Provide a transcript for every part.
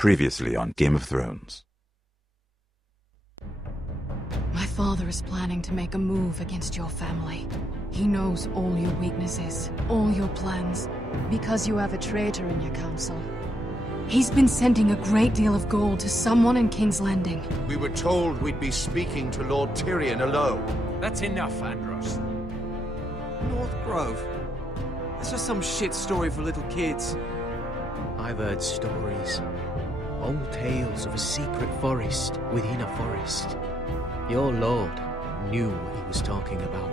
Previously on Game of Thrones. My father is planning to make a move against your family. He knows all your weaknesses, all your plans, because you have a traitor in your council. He's been sending a great deal of gold to someone in King's Landing. We were told we'd be speaking to Lord Tyrion alone. That's enough, Andros. North Grove? That's just some shit story for little kids. I've heard stories. Old tales of a secret forest within a forest. Your lord knew what he was talking about.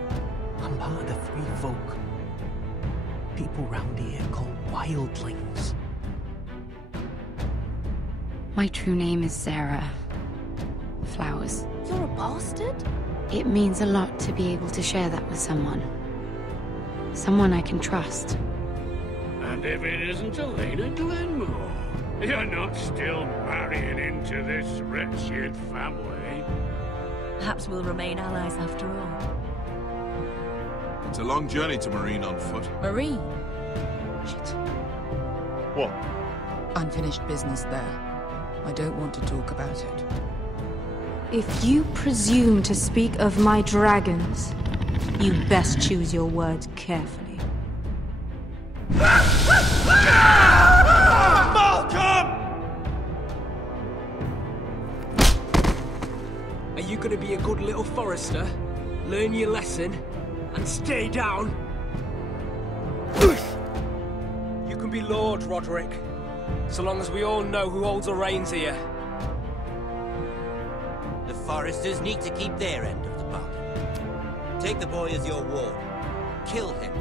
I'm part of the Free Folk. People round here called wildlings. My true name is Sarah Flowers. You're a bastard? It means a lot to be able to share that with someone. Someone I can trust. And if it isn't Elena Glenmore, you're not still marrying into this wretched family. Perhaps we'll remain allies after all. It's a long journey to Marine on foot. Marine? Shit. What? Unfinished business there. I don't want to talk about it. If you presume to speak of my dragons, you best choose your words carefully. Malcolm! Are you gonna be a good little forester? Learn your lesson? And stay down? You can be Lord, Roderick. So long as we all know who holds the reins here. The foresters need to keep their end of the bargain. Take the boy as your ward. Kill him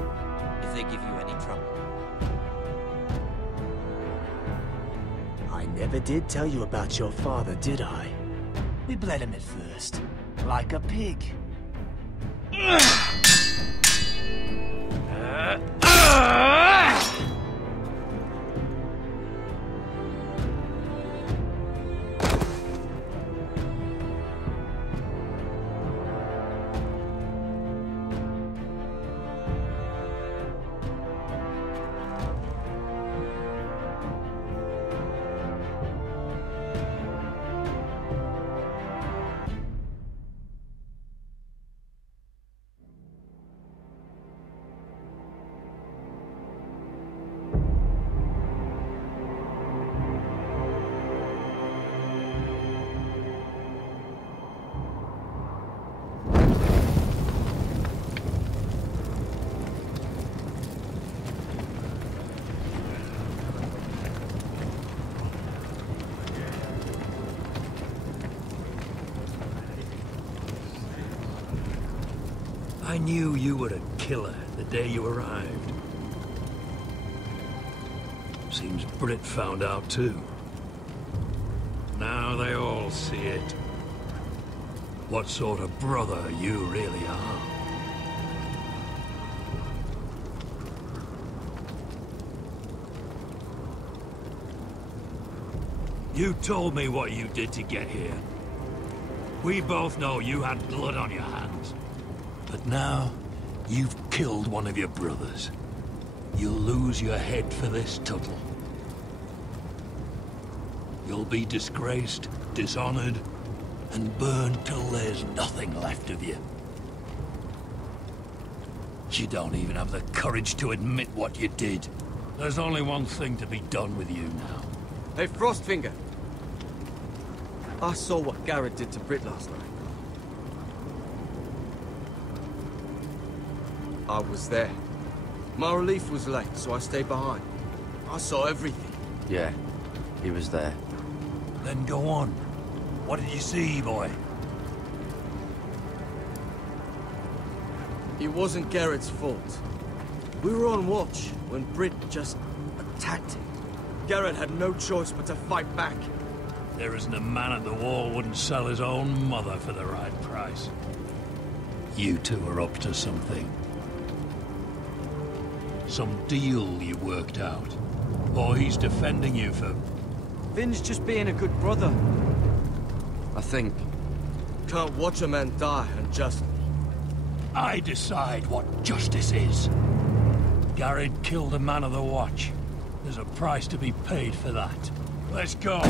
if they give you any trouble. I never did tell you about your father, did I? We bled him at first, like a pig. I knew you were a killer the day you arrived. Seems Britt found out too. Now they all see it. What sort of brother you really are. You told me what you did to get here. We both know you had blood on your hands. But now, you've killed one of your brothers. You'll lose your head for this, Tuttle. You'll be disgraced, dishonored, and burned till there's nothing left of you. You don't even have the courage to admit what you did. There's only one thing to be done with you now. Hey, Frostfinger. I saw what Garrett did to Britt last night. I was there. My relief was late, so I stayed behind. I saw everything. Yeah, he was there. Then go on. What did you see, boy? It wasn't Garrett's fault. We were on watch when Britt just attacked him. Garrett had no choice but to fight back. There isn't a man at the wall wouldn't sell his own mother for the right price. You two are up to something. Some deal you worked out. Or he's defending you for... Finn's just being a good brother. I think. Can't watch a man die unjustly. I decide what justice is. Garrett killed a man of the watch. There's a price to be paid for that. Let's go.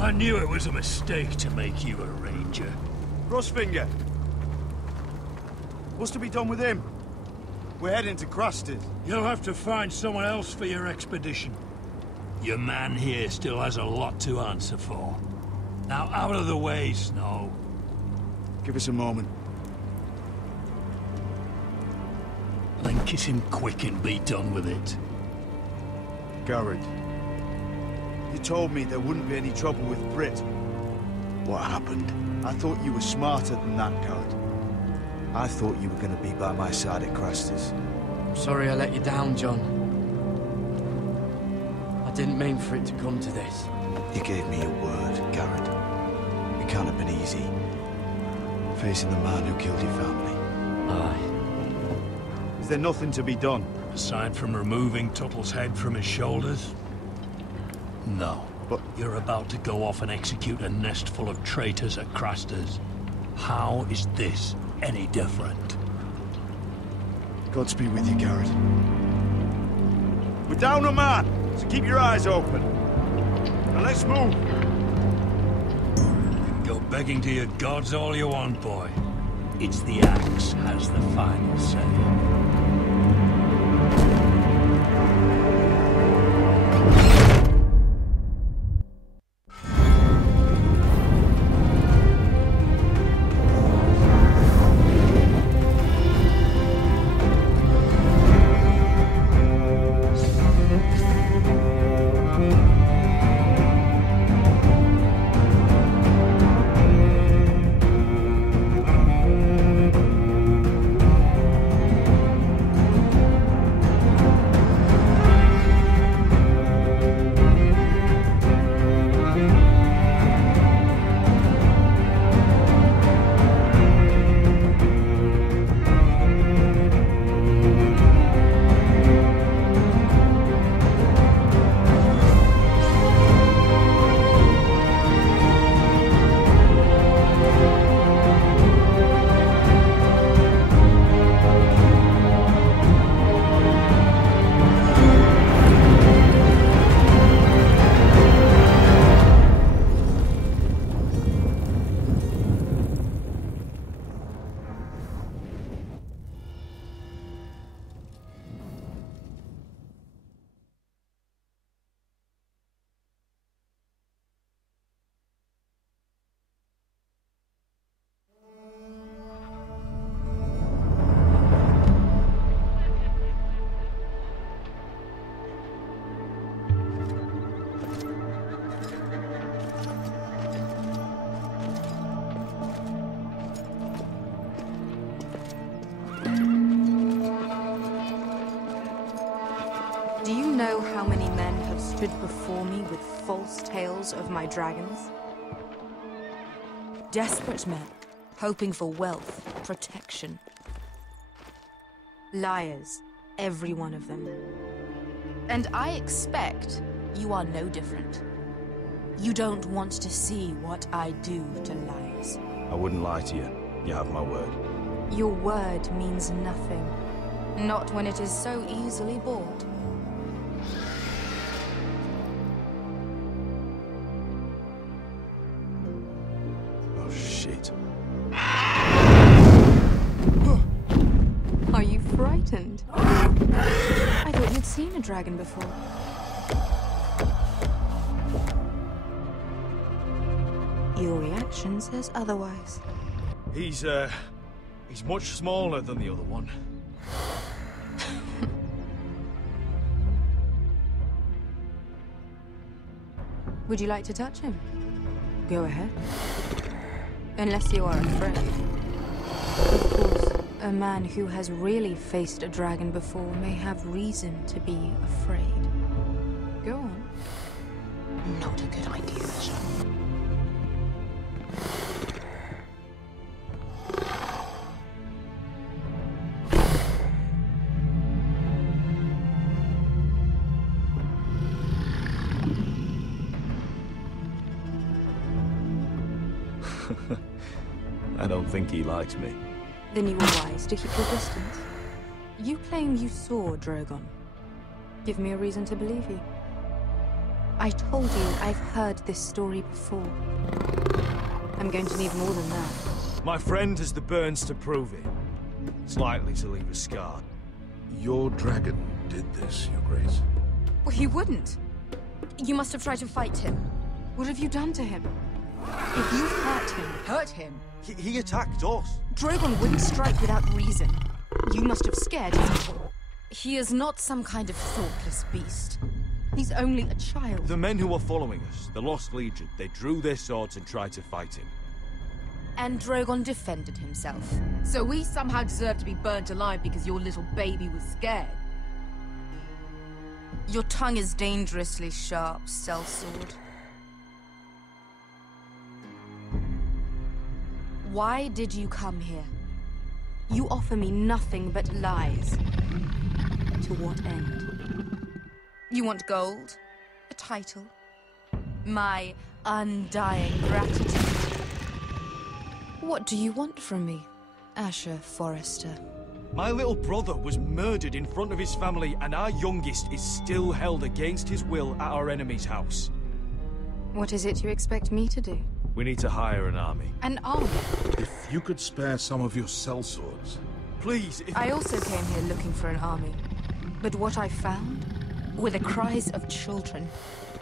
I knew it was a mistake to make you a ranger. Crossfinger. What's to be done with him? We're heading to Crusted. You'll have to find someone else for your expedition. Your man here still has a lot to answer for. Now out of the way, Snow. Give us a moment. Then kiss him quick and be done with it. Garrett, you told me there wouldn't be any trouble with Britt. What happened? I thought you were smarter than that, Garrett. I thought you were going to be by my side at Crestus. I'm sorry I let you down, John. I didn't mean for it to come to this. You gave me your word, Garrett. It can't have been easy. Facing the man who killed your family. Aye. Is there nothing to be done? Aside from removing Tuttle's head from his shoulders? No. But you're about to go off and execute a nest full of traitors at Crasters. How is this any different? Godspeed with you, Garrett. We're down a man, so keep your eyes open. Now let's move. You can go begging to your gods all you want, boy. It's the axe has the final say. How many men have stood before me with false tales of my dragons? Desperate men, hoping for wealth, protection. Liars, every one of them. And I expect you are no different. You don't want to see what I do to lies. I wouldn't lie to you. You have my word. Your word means nothing. Not when it is so easily bought. Oh, shit. Are you frightened? I thought you'd seen a dragon before. Your reaction says otherwise. He's much smaller than the other one. Would you like to touch him? Go ahead. Unless you are afraid. Of course, a man who has really faced a dragon before may have reason to be afraid. Go on. Not a good idea, son. I don't think he likes me. Then you were wise to keep your distance. You claim you saw Drogon. Give me a reason to believe you. I told you I've heard this story before. I'm going to need more than that. My friend has the burns to prove it. It's likely to leave a scar. Your dragon did this, Your Grace. Well, he wouldn't. You must have tried to fight him. What have you done to him? If you've hurt him... He attacked us. Drogon wouldn't strike without reason. You must have scared him. He is not some kind of thoughtless beast. He's only a child. The men who were following us, the Lost Legion, they drew their swords and tried to fight him. And Drogon defended himself. So we somehow deserve to be burnt alive because your little baby was scared? Your tongue is dangerously sharp, sellsword. Why did you come here? You offer me nothing but lies. To what end? You want gold? A title? My undying gratitude? What do you want from me, Asher Forrester? My little brother was murdered in front of his family, and our youngest is still held against his will at our enemy's house. What is it you expect me to do? We need to hire an army. An army? If you could spare some of your sellswords. Please, I also came here looking for an army. But what I found were the cries of children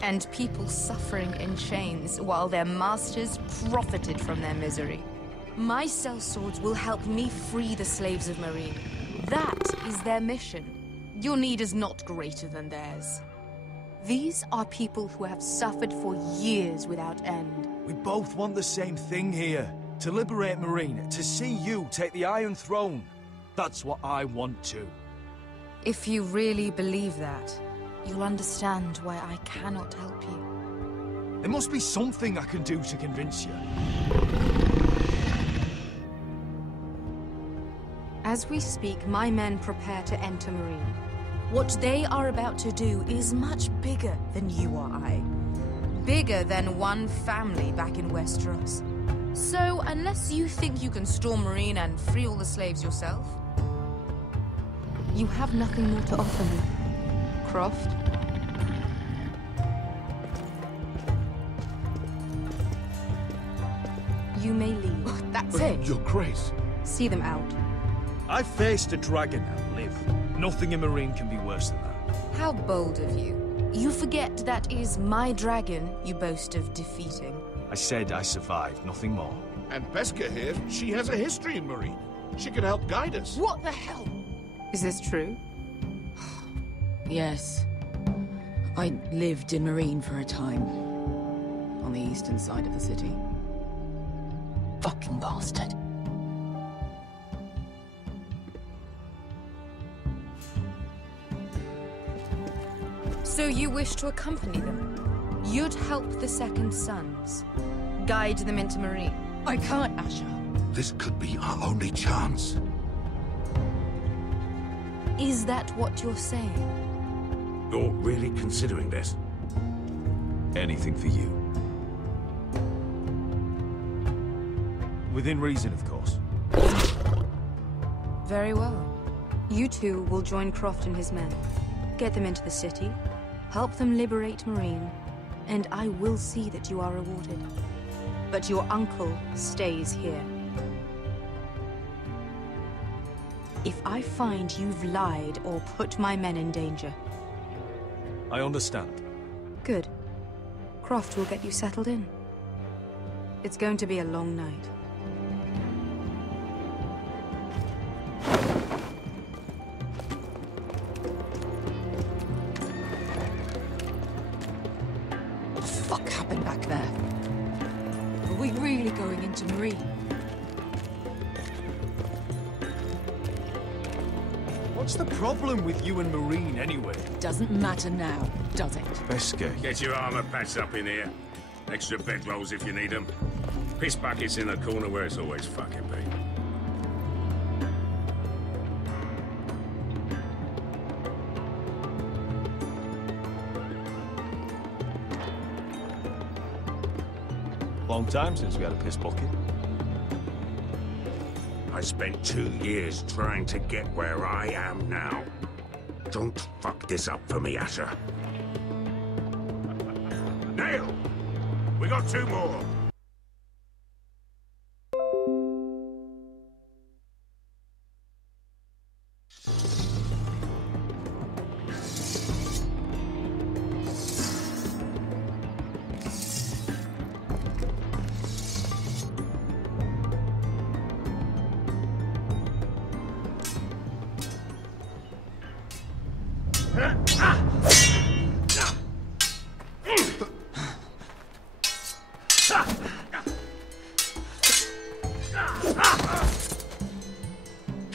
and people suffering in chains while their masters profited from their misery. My sellswords will help me free the slaves of Meereen. That is their mission. Your need is not greater than theirs. These are people who have suffered for years without end. We both want the same thing here. To liberate Meereen, to see you take the Iron Throne. That's what I want too. If you really believe that, you'll understand why I cannot help you. There must be something I can do to convince you. As we speak, my men prepare to enter Meereen. What they are about to do is much bigger than you or I. Bigger than one family back in Westeros. So, unless you think you can storm Meereen and free all the slaves yourself, you have nothing more to offer me, Croft. You may leave. That's it. Your Grace. See them out. I faced a dragon and lived. Nothing in Meereen can be worse than that. How bold of you. You forget that is my dragon you boast of defeating. I said I survived, nothing more. And Beskha here, she has a history in Meereen. She could help guide us. What the hell? Is this true? Yes. I lived in Meereen for a time. On the eastern side of the city. Fucking bastard. So you wish to accompany them? You'd help the Second Sons? Guide them into Meereen? I can't, Asher. This could be our only chance. Is that what you're saying? You're really considering this? Anything for you. Within reason, of course. Very well. You two will join Croft and his men. Get them into the city, help them liberate Meereen, and I will see that you are rewarded. But your uncle stays here. If I find you've lied or put my men in danger... I understand. Good. Croft will get you settled in. It's going to be a long night. What the fuck happened back there? Are we really going into Meereen? What's the problem with you and Meereen, anyway? Doesn't matter now, does it? Beskha. Get your armor patched up in here. Extra bedrolls if you need them. Piss buckets in the corner where it's always fucking been. Long time since we had a piss bucket. I spent 2 years trying to get where I am now. Don't fuck this up for me, Asher. fail! We got 2 more.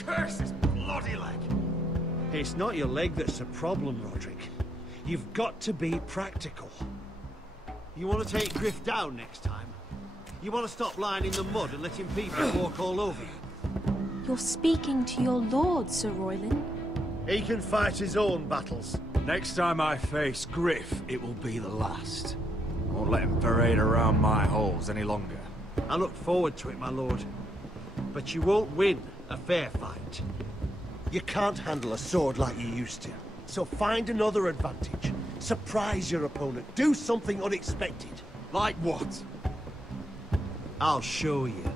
Curse this bloody leg! It's not your leg that's the problem, Roderick. You've got to be practical. You want to take Griff down next time? You want to stop lying in the mud and letting people walk all over you? You're speaking to your lord, Sir Royland. He can fight his own battles. Next time I face Griff, it will be the last. Won't let him parade around my halls any longer. I look forward to it, my lord. But you won't win a fair fight. You can't handle a sword like you used to. So find another advantage. Surprise your opponent. Do something unexpected. Like what? I'll show you.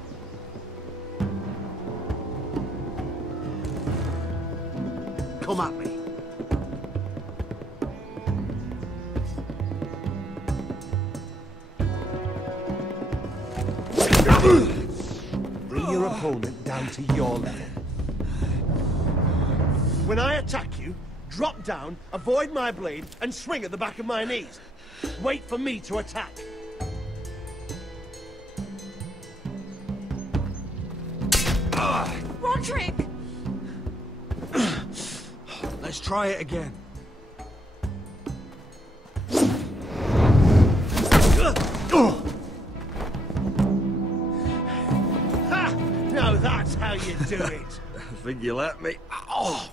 Come at me. Bring your opponent down to your level. When I attack you, drop down, avoid my blade, and swing at the back of my knees. Wait for me to attack. Roderick! Let's try it again. Ha! Now that's how you do it. I think you let me. Oh!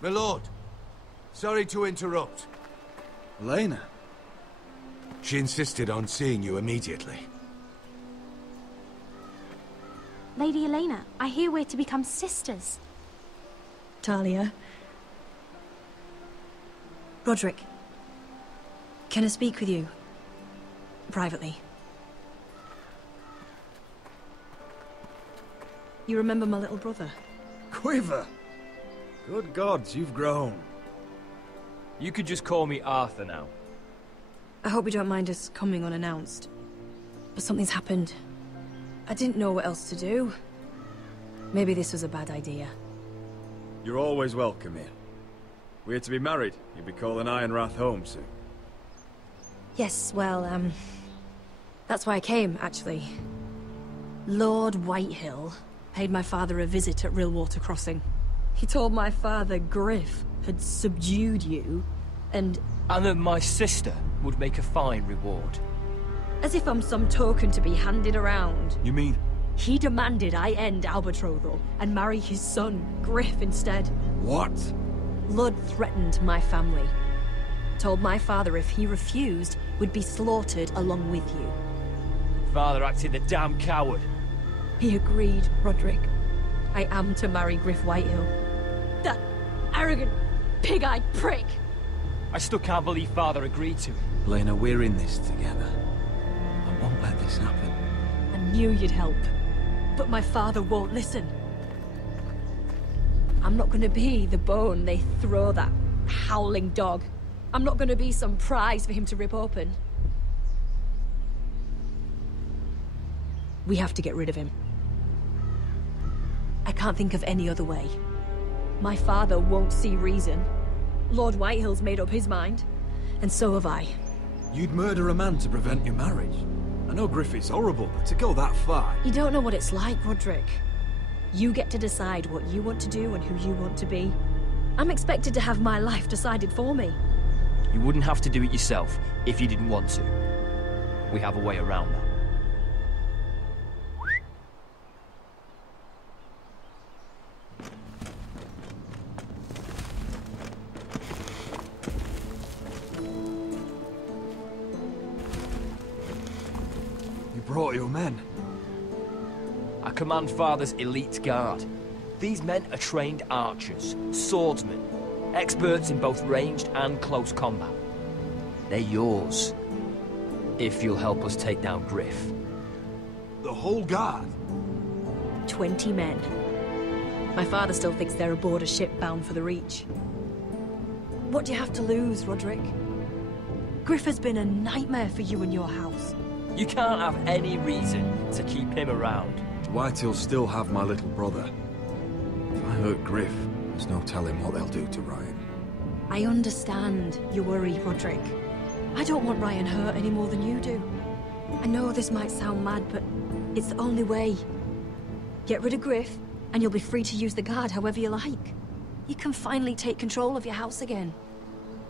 My lord, sorry to interrupt. Elena. She insisted on seeing you immediately. Lady Elena, I hear we're to become sisters. Talia. Roderick. Can I speak with you? Privately. You remember my little brother? Quiver! Good gods, you've grown. You could just call me Arthur now. I hope you don't mind us coming unannounced. But something's happened. I didn't know what else to do. Maybe this was a bad idea. You're always welcome here. We're to be married. You'll be calling Ironrath home soon. Yes, well, that's why I came, actually. Lord Whitehill paid my father a visit at Rillwater Crossing. He told my father Griff had subdued you, and that my sister would make a fine reward. as if I'm some token to be handed around. You mean? He demanded I end our betrothal and marry his son, Griff, instead. What? Lud threatened my family. Told my father if he refused, would be slaughtered along with you. Father acted the damn coward. He agreed, Roderick. I am to marry Griff Whitehill. That arrogant, pig-eyed prick! I still can't believe Father agreed to it. Lena, we're in this together. I won't let this happen. I knew you'd help, but my father won't listen. I'm not gonna be the bone they throw that howling dog. I'm not gonna be some prize for him to rip open. We have to get rid of him. I can't think of any other way. My father won't see reason. Lord Whitehill's made up his mind, and so have I. You'd murder a man to prevent your marriage. I know Griffith's horrible, but to go that far... You don't know what it's like, Roderick. You get to decide what you want to do and who you want to be. I'm expected to have my life decided for me. You wouldn't have to do it yourself if you didn't want to. We have a way around that. Brought your men. I command Father's elite guard. These men are trained archers, swordsmen. Experts in both ranged and close combat. They're yours. If you'll help us take down Griff. The whole guard? 20 men. My father still thinks they're aboard a ship bound for the Reach. What do you have to lose, Roderick? Griff has been a nightmare for you and your house. You can't have any reason to keep him around. Whitehill'll still have my little brother. If I hurt Griff, there's no telling what they'll do to Ryan. I understand your worry, Roderick. I don't want Ryan hurt any more than you do. I know this might sound mad, but it's the only way. Get rid of Griff, and you'll be free to use the guard however you like. You can finally take control of your house again.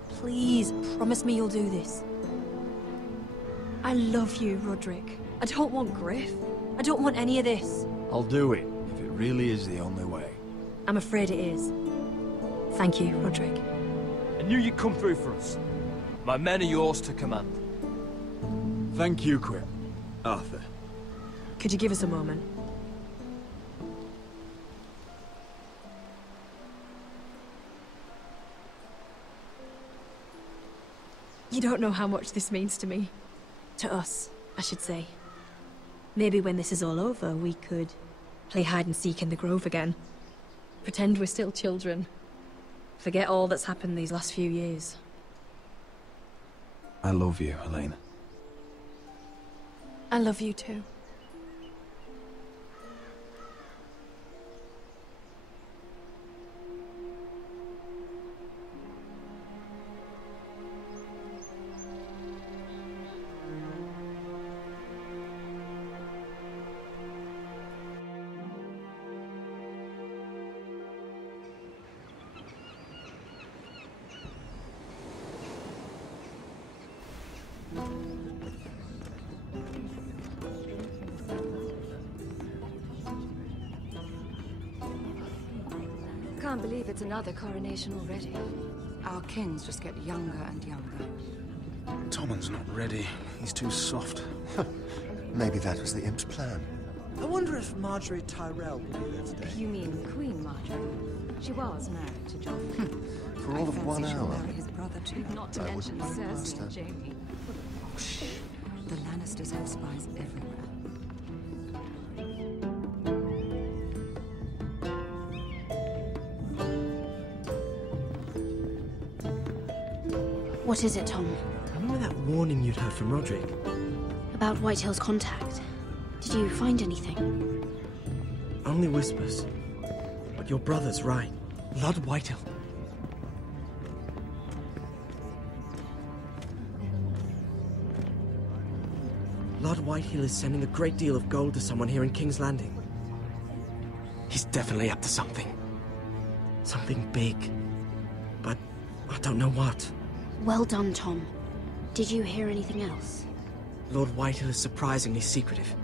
Please, promise me you'll do this. I love you, Roderick. I don't want Griff. I don't want any of this. I'll do it, if it really is the only way. I'm afraid it is. Thank you, Roderick. I knew you'd come through for us. My men are yours to command. Thank you, Quip. Arthur. Could you give us a moment? You don't know how much this means to me. To us, I should say. Maybe when this is all over, we could play hide-and-seek in the Grove again. Pretend we're still children. Forget all that's happened these last few years. I love you, Elena. I love you too. Can't believe it's another coronation already. Our kings just get younger and younger. Tommen's not ready. He's too soft. Maybe that was the imp's plan. I wonder if Marjorie Tyrell will be there today. You mean Queen Marjorie? She was married to John. For all of 1 hour. Marry his brother too. Not to mention Cersei and Jamie. The Lannisters have spies everywhere. What is it, Tom? Remember that warning you'd heard from Roderick? About Whitehill's contact. Did you find anything? Only whispers. But your brother's right. Lord Whitehill. Lord Whitehill is sending a great deal of gold to someone here in King's Landing. He's definitely up to something. Something big. But I don't know what. Well done, Tom. Did you hear anything else? Lord Whitehill is surprisingly secretive.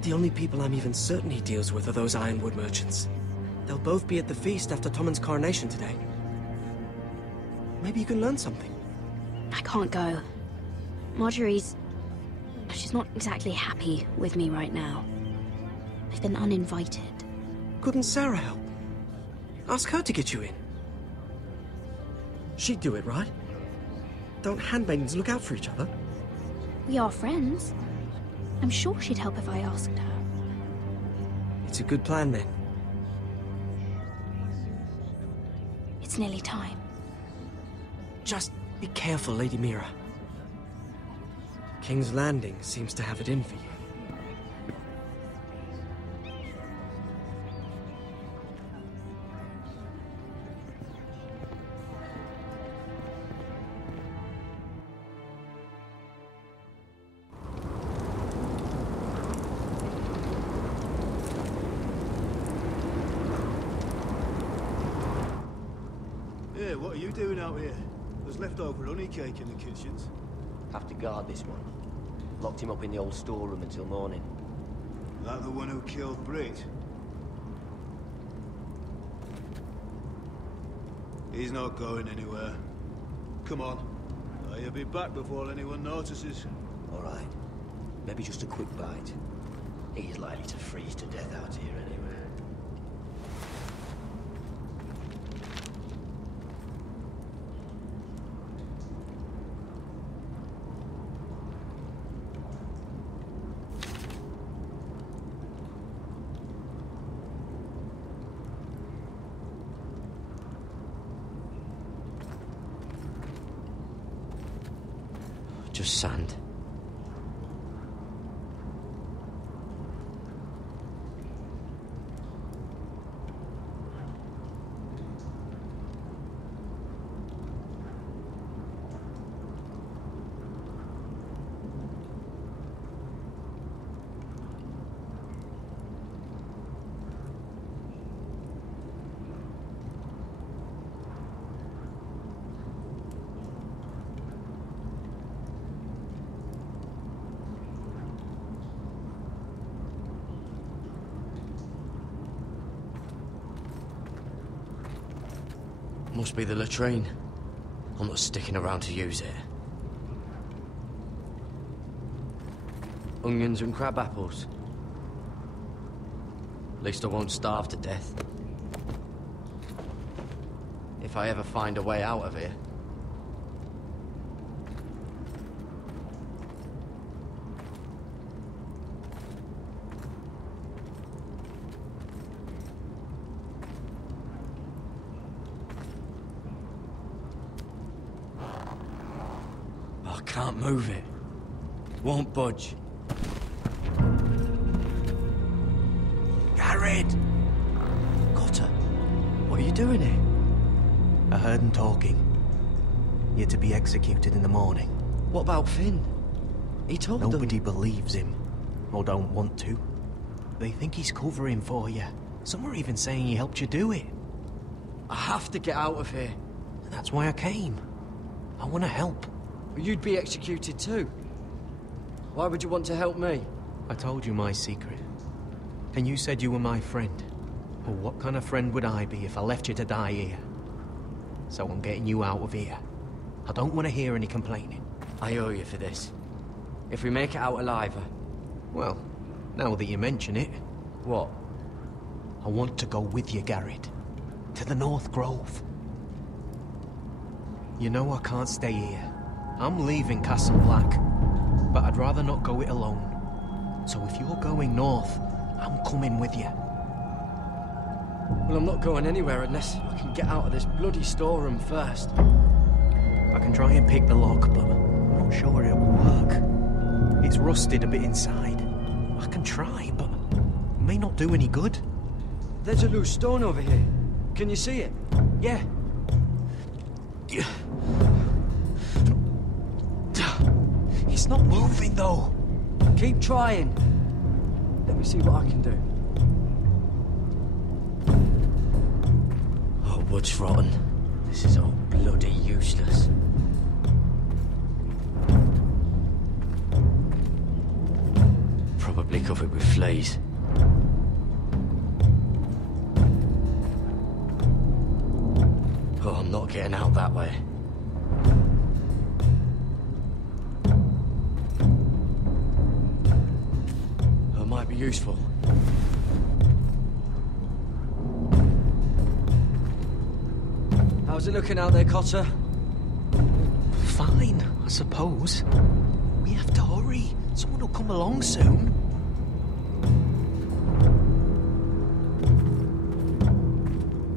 The only people I'm even certain he deals with are those ironwood merchants. They'll both be at the feast after Tommen's coronation today. Maybe you can learn something. I can't go. She's not exactly happy with me right now. I've been uninvited. Couldn't Sarah help? Ask her to get you in. She'd do it, right? Don't handmaidens look out for each other? We are friends. I'm sure she'd help if I asked her. It's a good plan, then. It's nearly time. Just be careful, Lady Mira. King's Landing seems to have it in for you. Yeah, what are you doing out here? There's leftover honey cake in the kitchens. Have to guard this one. Locked him up in the old storeroom until morning. That the one who killed Brit? He's not going anywhere. Come on. He'll be back before anyone notices. All right. Maybe just a quick bite. He's likely to freeze to death out here anyway. just sand. Must be the latrine. I'm not sticking around to use it. Onions and crab apples. At least I won't starve to death. If I ever find a way out of here. Can't move it. Won't budge. Garrett! Cotter, what are you doing here? I heard him talking. You're to be executed in the morning. What about Finn? He told them... Nobody believes him. Or don't want to. They think he's covering for you. Some are even saying he helped you do it. I have to get out of here. That's why I came. I want to help. You'd be executed too. Why would you want to help me? I told you my secret. And you said you were my friend. Well, what kind of friend would I be if I left you to die here? So I'm getting you out of here. I don't want to hear any complaining. I owe you for this. If we make it out alive... Well, now that you mention it... What? I want to go with you, Garrett. To the North Grove. You know I can't stay here. I'm leaving Castle Black, but I'd rather not go it alone. So if you're going north, I'm coming with you. Well, I'm not going anywhere unless I can get out of this bloody storeroom first. I can try and pick the lock, but I'm not sure it'll work. It's rusted a bit inside. I can try, but it may not do any good. There's a loose stone over here. Can you see it? Yeah. It's not moving, though. Keep trying. Let me see what I can do. Oh, wood's rotten. This is all bloody useless. Probably covered with fleas. Oh, I'm not getting out that way. Might be useful. How's it looking out there, Cotter? Fine, I suppose. We have to hurry. Someone will come along soon.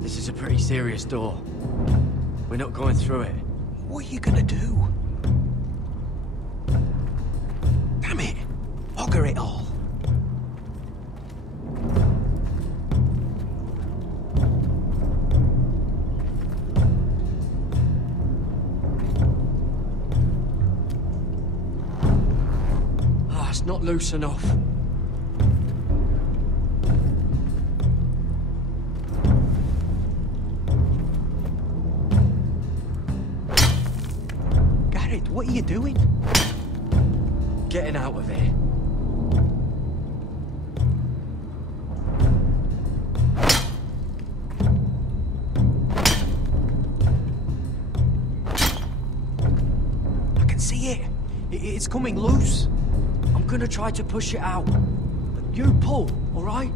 This is a pretty serious door. We're not going through it. What are you gonna do? Damn it! Bugger it all. Not loose enough. Garrett, what are you doing? Getting out of here. I can see it. It's coming loose. I'm gonna try to push it out. You pull, all right?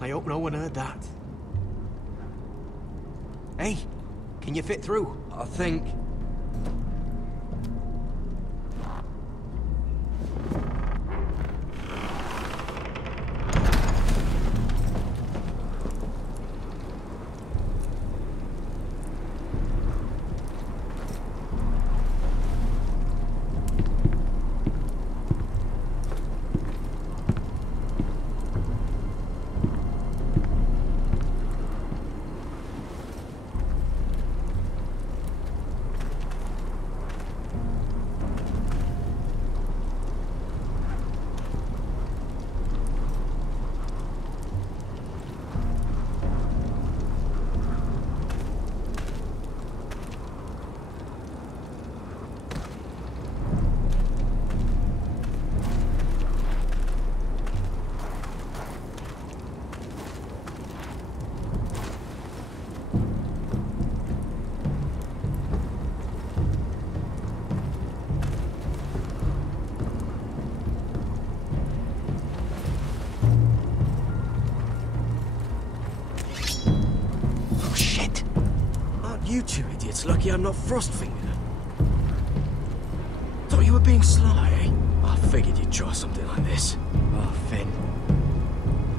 I hope no one heard that. Hey, can you fit through? I think. You two idiots lucky I'm not Frostfinger. Thought you were being sly, eh? I figured you'd try something like this. Oh, Finn.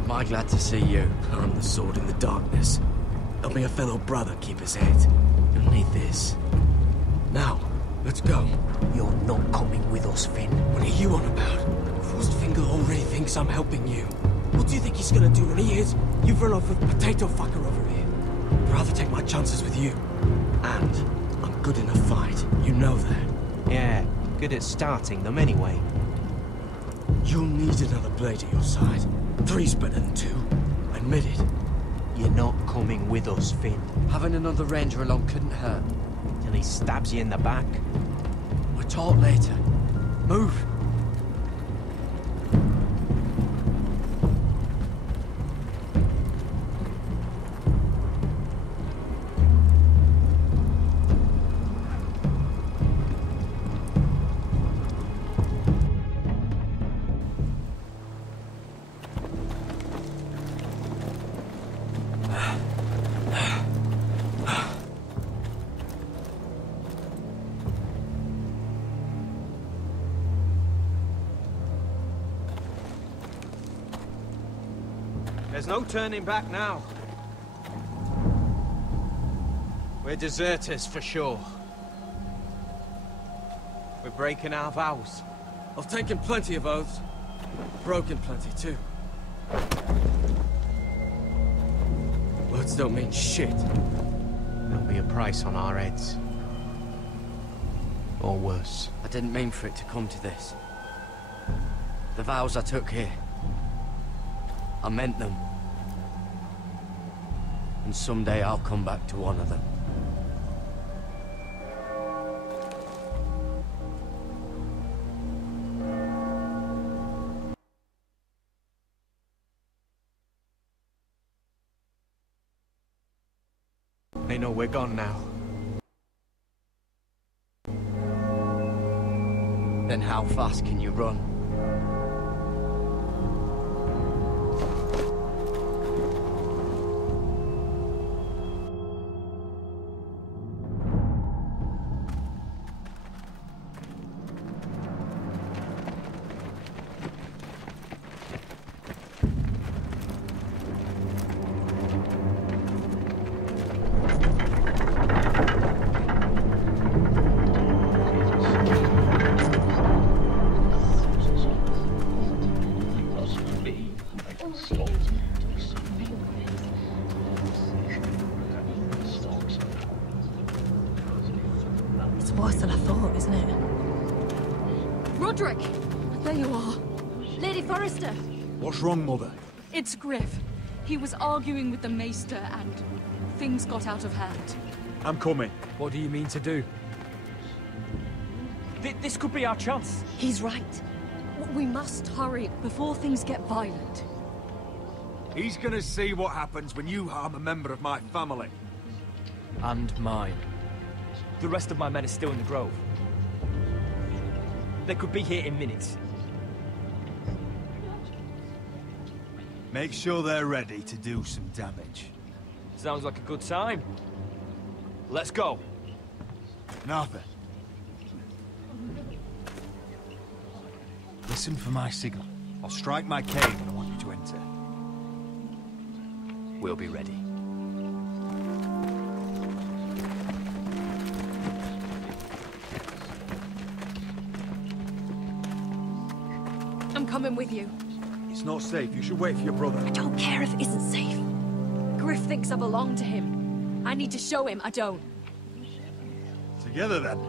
Am I glad to see you? I'm the sword in the darkness. Help me a fellow brother keep his head. You'll need this. Now, let's go. You're not coming with us, Finn. What are you on about? Frostfinger already thinks I'm helping you. What do you think he's gonna do when he hears you've run off with Potato Fucker over here? I'd rather take my chances with you. And I'm good in a fight. You know that. Yeah, good at starting them anyway. You'll need another blade at your side. 3's better than 2. Admit it. You're not coming with us, Finn. Having another ranger along couldn't hurt. Till he stabs you in the back. We'll talk later. Move! There's no turning back now. We're deserters for sure. We're breaking our vows. I've taken plenty of oaths. Broken plenty too. Words don't mean shit. There'll be a price on our heads. Or worse. I didn't mean for it to come to this. The vows I took here, I meant them. And someday I'll come back to honor them. They know we're gone now. Then how fast can you run? It's worse than I thought, isn't it? Roderick! There you are. Lady Forrester! What's wrong, Mother? It's Griff. He was arguing with the Maester and things got out of hand. I'm coming. What do you mean to do? This could be our chance. He's right. We must hurry before things get violent. He's gonna see what happens when you harm a member of my family. And mine. The rest of my men are still in the grove. They could be here in minutes. Make sure they're ready to do some damage. Sounds like a good time. Let's go. Now then. Listen for my signal. I'll strike my cave and I want you to enter. We'll be ready. I'm coming with you. It's not safe. You should wait for your brother. I don't care if it isn't safe. Griff thinks I belong to him. I need to show him I don't. Together then.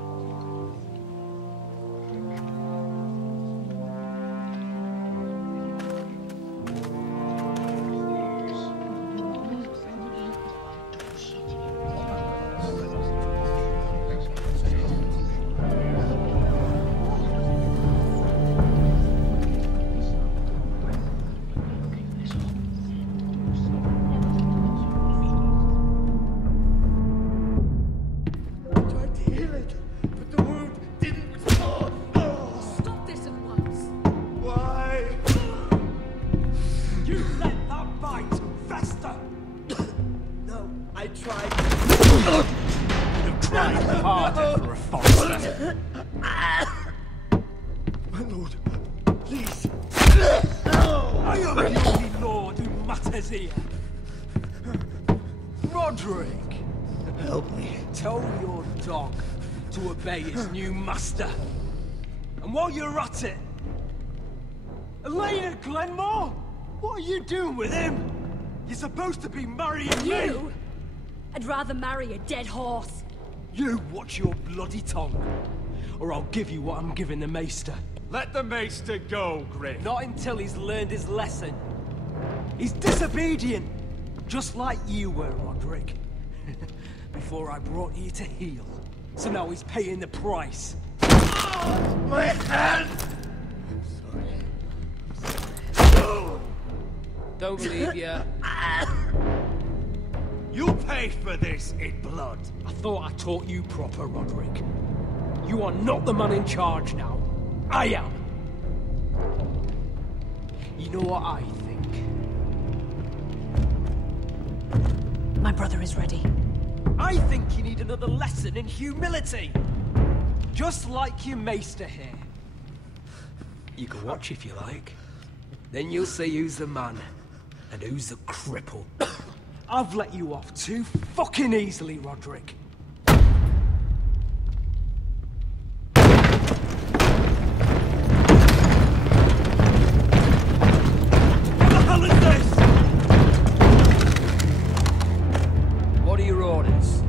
I am the only lord who matters here. Roderick! Help me. Tell your dog to obey his new master. And while you're at it... Elena Glenmore? What are you doing with him? You're supposed to be marrying me! You? I'd rather marry a dead horse. You watch your bloody tongue, or I'll give you what I'm giving the Maester. Let the Maester go, Griff. Not until he's learned his lesson. He's disobedient, just like you were, Roderick. Before I brought you to heel. So now he's paying the price. My hand! Don't believe you. You'll pay for this in blood. I thought I taught you proper, Roderick. You are not the man in charge now. I am. You know what I think? My brother is ready. I think you need another lesson in humility. Just like your Maester here. You can watch if you like. Then you'll see who's the man and who's the cripple. I've let you off too fucking easily, Roderick. What the hell is this? What are your orders?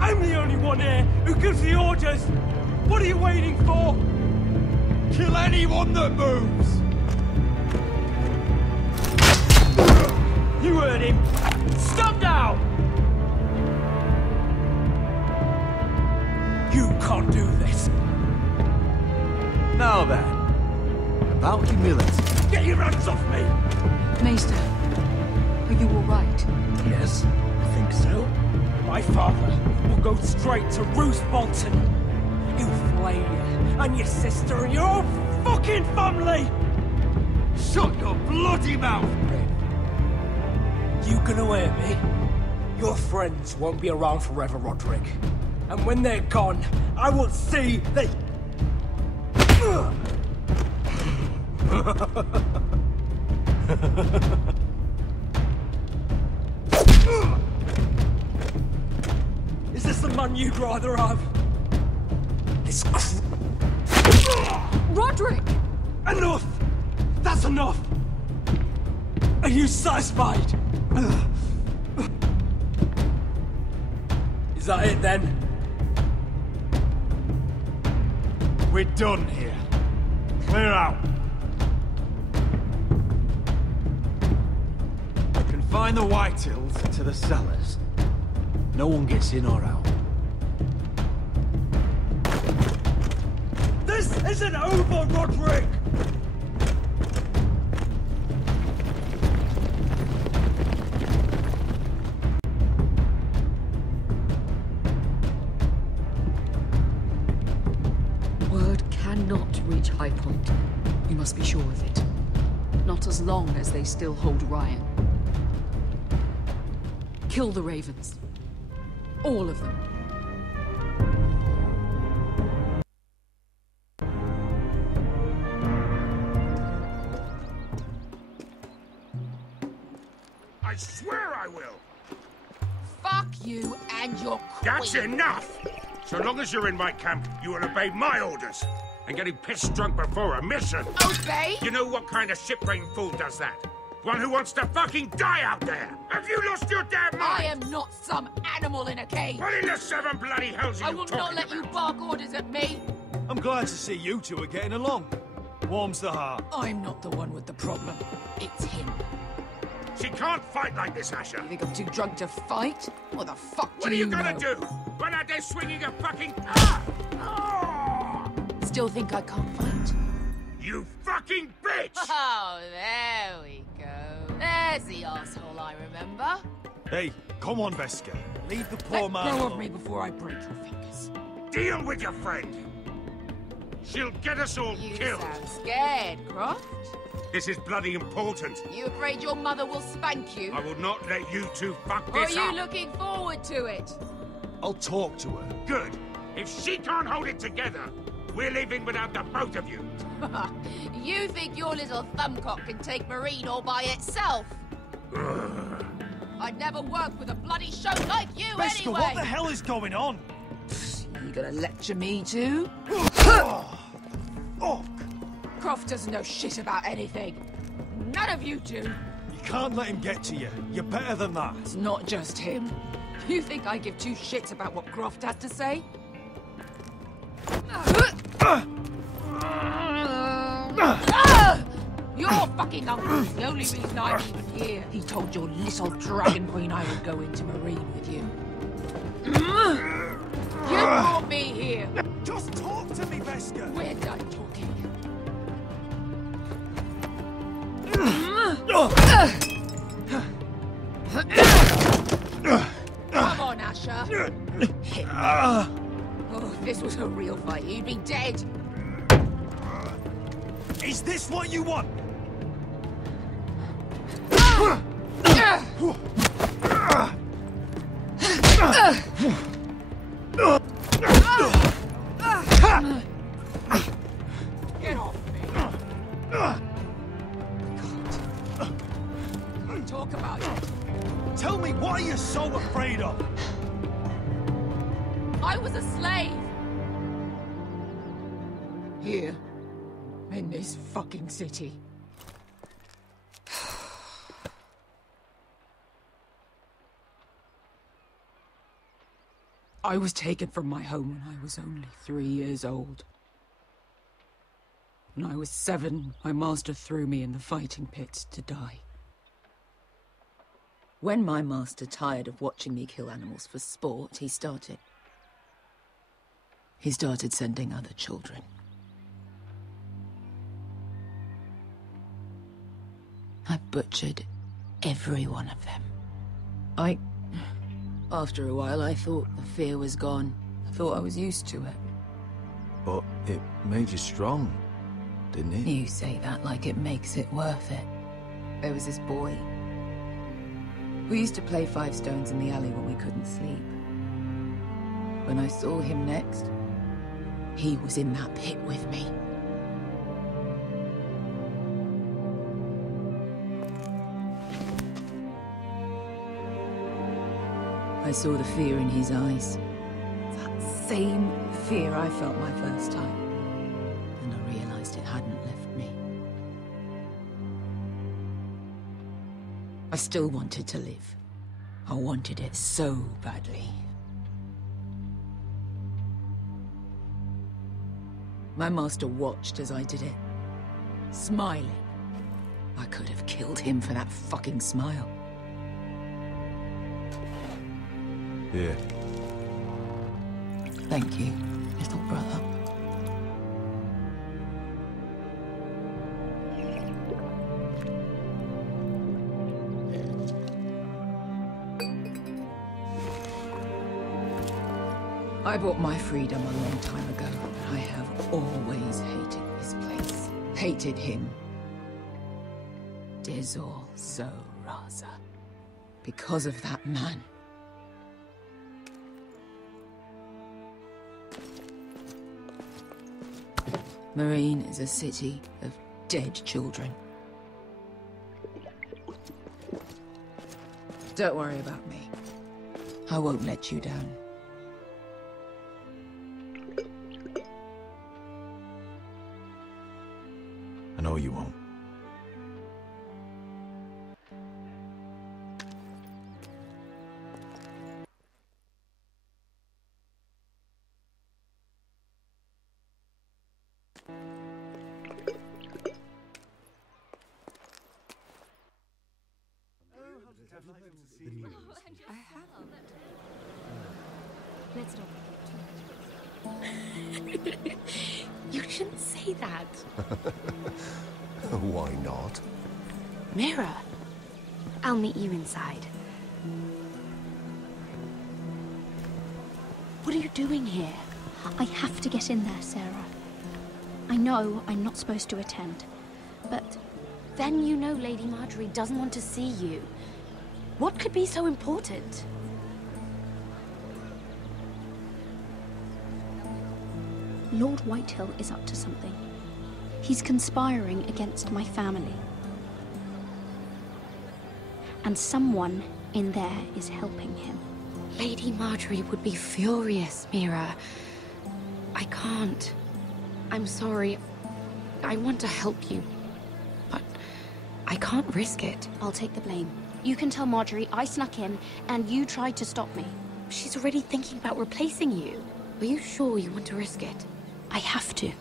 I'm the only one here who gives the orders. What are you waiting for? Kill anyone that moves! You heard him. Stop now! You can't do this. Now then, about humility. Get your hands off me! Maester, are you all right? Yes, I think so. My father will go straight to Roose Bolton. He'll flay you, and your sister, and your whole fucking family! Shut your bloody mouth, Griff! You gonna hear me? Your friends won't be around forever, Roderick. And when they're gone, I will see they... Is this the man you'd rather have? This Roderick! Enough! That's enough! Are you satisfied? Is that it then? We're done here. Clear out. Confine the Whitehills to the cellars. No one gets in or out. This isn't over, Roderick! Cannot reach High Point. You must be sure of it. Not as long as they still hold Ryan. Kill the Ravens. All of them. I swear I will! Fuck you and your queen. That's enough! So long as you're in my camp, you will obey my orders. And getting pissed drunk before a mission. Obey? You know what kind of ship-brained fool does that? One who wants to fucking die out there! Have you lost your damn mind? I am not some animal in a cage. What in the seven bloody hells are I you will talking not let about? you bark orders at me. I'm glad to see you two are getting along. Warms the heart. I'm not the one with the problem. It's him. She can't fight like this, Asher. You think I'm too drunk to fight? What the fuck What do are you you gonna know? do? Run out there swinging a fucking... Still think I can't fight? You fucking bitch! Oh, there we go. There's the asshole I remember. Hey, come on, Veska. Leave the poor Let man go alone. of me before I break your fingers. Deal with your friend. She'll get us all You killed. sound scared, Croft. This is bloody important. You afraid your mother will spank you? I will not let you two fuck Or are this you up. looking forward to it? I'll talk to her. Good. If she can't hold it together, We're leaving without the both of you. You think your little thumbcock can take Marine all by itself? I'd never work with a bloody show like you Beskar, anyway! what the hell is going on? You gonna lecture me too? Croft doesn't know shit about anything. None of you do. You can't let him get to you. You're better than that. It's not just him. You think I give two shits about what Croft has to say? Your fucking uncle's the only reason I'm even here. He told your little dragon queen I would go into Marine with you. You brought me here. Just talk to me, Beskar. We're done talking. Come on, Asher. Oh, if this was a real fight, you'd be dead. Is this what you want? Get off me. God. Talk about it. Tell me, what are you so afraid of? I was a slave. Here. In this fucking city. I was taken from my home when I was only 3 years old. When I was 7, my master threw me in the fighting pits to die. When my master tired of watching me kill animals for sport, he started sending other children. I butchered every one of them. After a while, I thought the fear was gone. I thought I was used to it. But it made you strong, didn't it? You say that like it makes it worth it. There was this boy. We used to play 5 stones in the alley when we couldn't sleep. When I saw him next, he was in that pit with me. I saw the fear in his eyes. That same fear I felt my first time. And I realized it hadn't left me. I still wanted to live. I wanted it so badly. My master watched as I did it, smiling. I could have killed him for that fucking smile. Here. Thank you, little brother. I bought my freedom a long time ago, but I have always hated this place. Hated him. Dizor So Raza. Because of that man. Marine is a city of dead children. Don't worry about me. I won't let you down. I know you won't. Let's not. You shouldn't say that. Why not? Mira, I'll meet you inside. What are you doing here? I have to get in there, Sarah. I know I'm not supposed to attend, but then you know Lady Marjorie doesn't want to see you. What could be so important? Lord Whitehill is up to something. He's conspiring against my family. And someone in there is helping him. Lady Marjorie would be furious, Mira. I can't. I'm sorry. I want to help you, but I can't risk it. I'll take the blame. You can tell Marjorie I snuck in and you tried to stop me. She's already thinking about replacing you. Are you sure you want to risk it? I have to.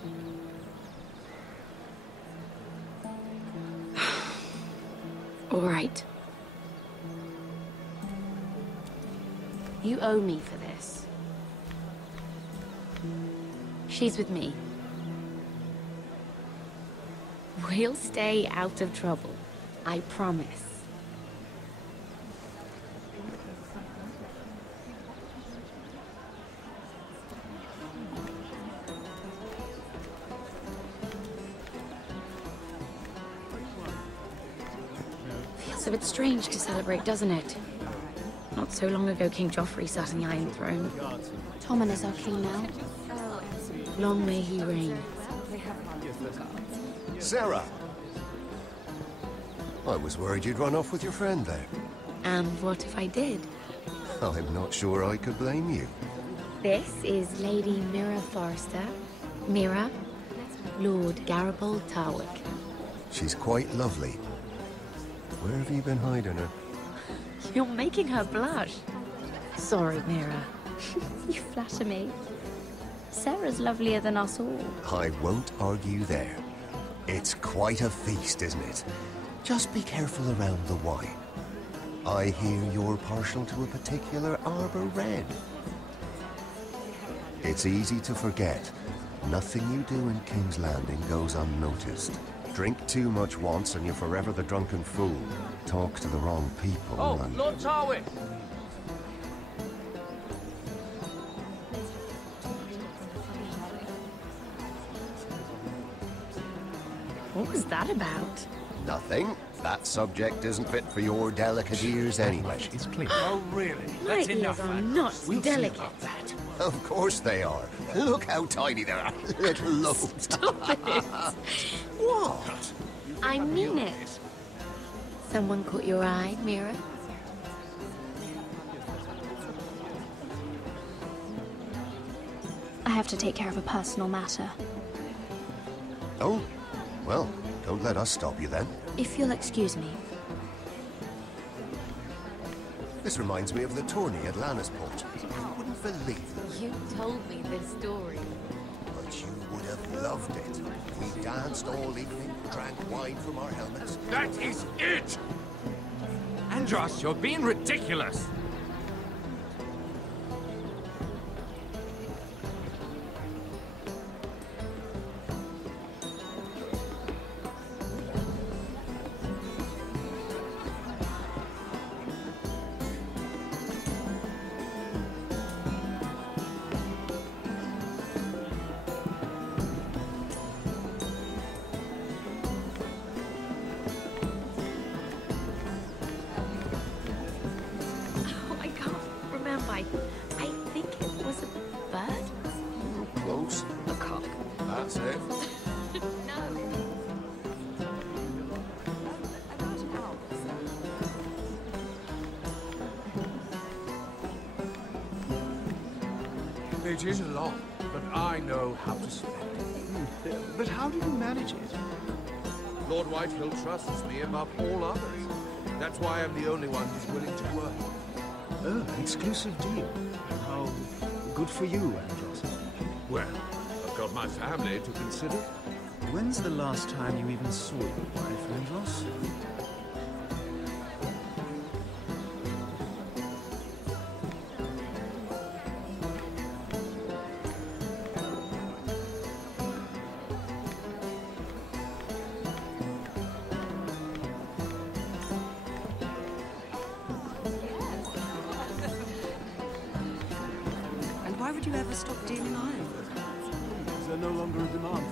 All right. You owe me for this. She's with me. We'll stay out of trouble. I promise. Feels a bit strange to celebrate, doesn't it? Not so long ago, King Joffrey sat on the Iron Throne. Tommen is our king now. Long may he reign. Sarah! I was worried you'd run off with your friend there. And what if I did? I'm not sure I could blame you. This is Lady Mira Forrester. Mira, Lord Garibald Tarwick. She's quite lovely. Where have you been hiding her? You're making her blush. Sorry, Mira. You flatter me. Sarah's lovelier than us all. I won't argue there. It's quite a feast, isn't it? Just be careful around the wine. I hear you're partial to a particular Arbor Red. It's easy to forget. Nothing you do in King's Landing goes unnoticed. Drink too much once and you're forever the drunken fool. Talk to the wrong people and... Lord Tarwick! What was that about? Nothing. That subject isn't fit for your delicate ears anyway. It's clear. Oh, really? My That's ears enough, are man. not We'll see delicate. about that. Of course they are. Look how tiny they are. Little loaves. Stop it! What? I mean it. Someone caught your eye, Mira? I have to take care of a personal matter. Oh, well, don't let us stop you then. If you'll excuse me. This reminds me of the tourney at Lannisport. You wouldn't believe it. You told me this story. But you would have loved it. We danced all evening, drank wine from our helmets. That is it! Andros, you're being ridiculous. I think it was a bird. Close. A cock. That's it. No. It is a lot, but I know how to spend it. But how do you manage it? Lord Whitehill trusts me above all others. That's why I'm the only one who's willing to work. Oh, an exclusive deal. How good for you, Andros. Well, I've got my family to consider. When's the last time you even saw your wife, Andros? Why would you ever stop dealing iron? Is there no longer a demand?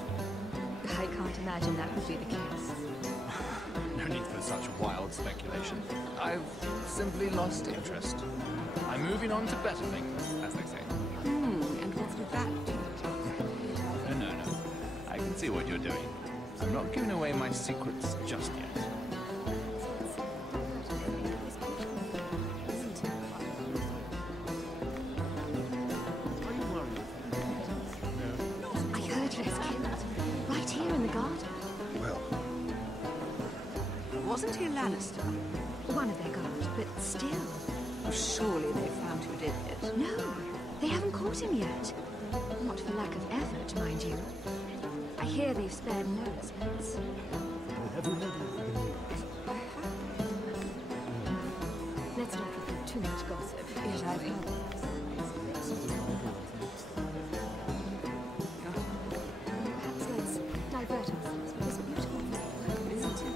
I can't imagine that would be the case. No need for such wild speculation. I've simply lost interest. I'm moving on to better things, as they say. And what would that do? see what you're doing. I'm not giving away my secrets just yet. I heard he was killed. Right here in the garden. Well... Wasn't he a Lannister? One of their guard, but still. Oh, surely they found who did it. No, they haven't caught him yet. Not for lack of effort, mind you. I hear they've spared no expense. Have you heard of the news? Let's not repeat too much gossip. Yes, I've heard. Perhaps let's divert ourselves with this beautiful view, isn't it?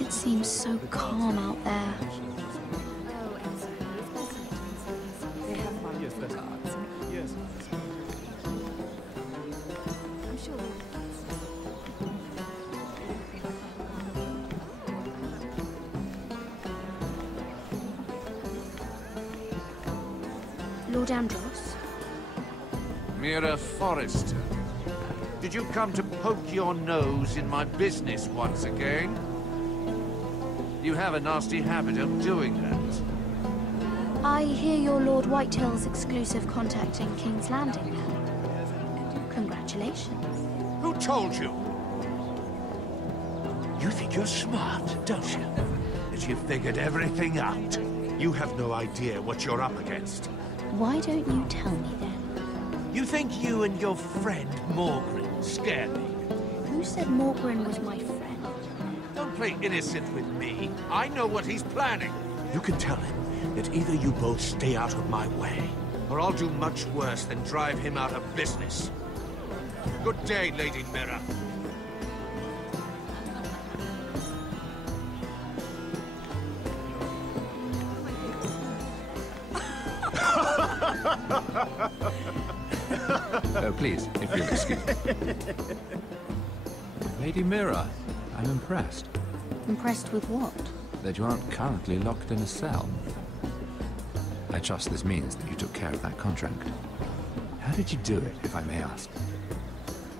It seems so calm out there. They have fun with the cards. Yes. I'm sure. Lord Andros? Mira Forrester, did you come to poke your nose in my business once again? You have a nasty habit of doing that. I hear you're Lord Whitehill's exclusive contact in King's Landing now. Congratulations. Who told you? You think you're smart, don't you? That you've figured everything out. You have no idea what you're up against. Why don't you tell me then? You think you and your friend Morgren scare me? Who said Morgren was my friend? Don't play innocent with me. I know what he's planning. You can tell him that either you both stay out of my way, or I'll do much worse than drive him out of business. Good day, Lady Mira. Oh, please, if you'll excuse me. Lady Mira, I'm impressed. Impressed with what? That you aren't currently locked in a cell. I trust this means that you took care of that contract. How did you do it, if I may ask?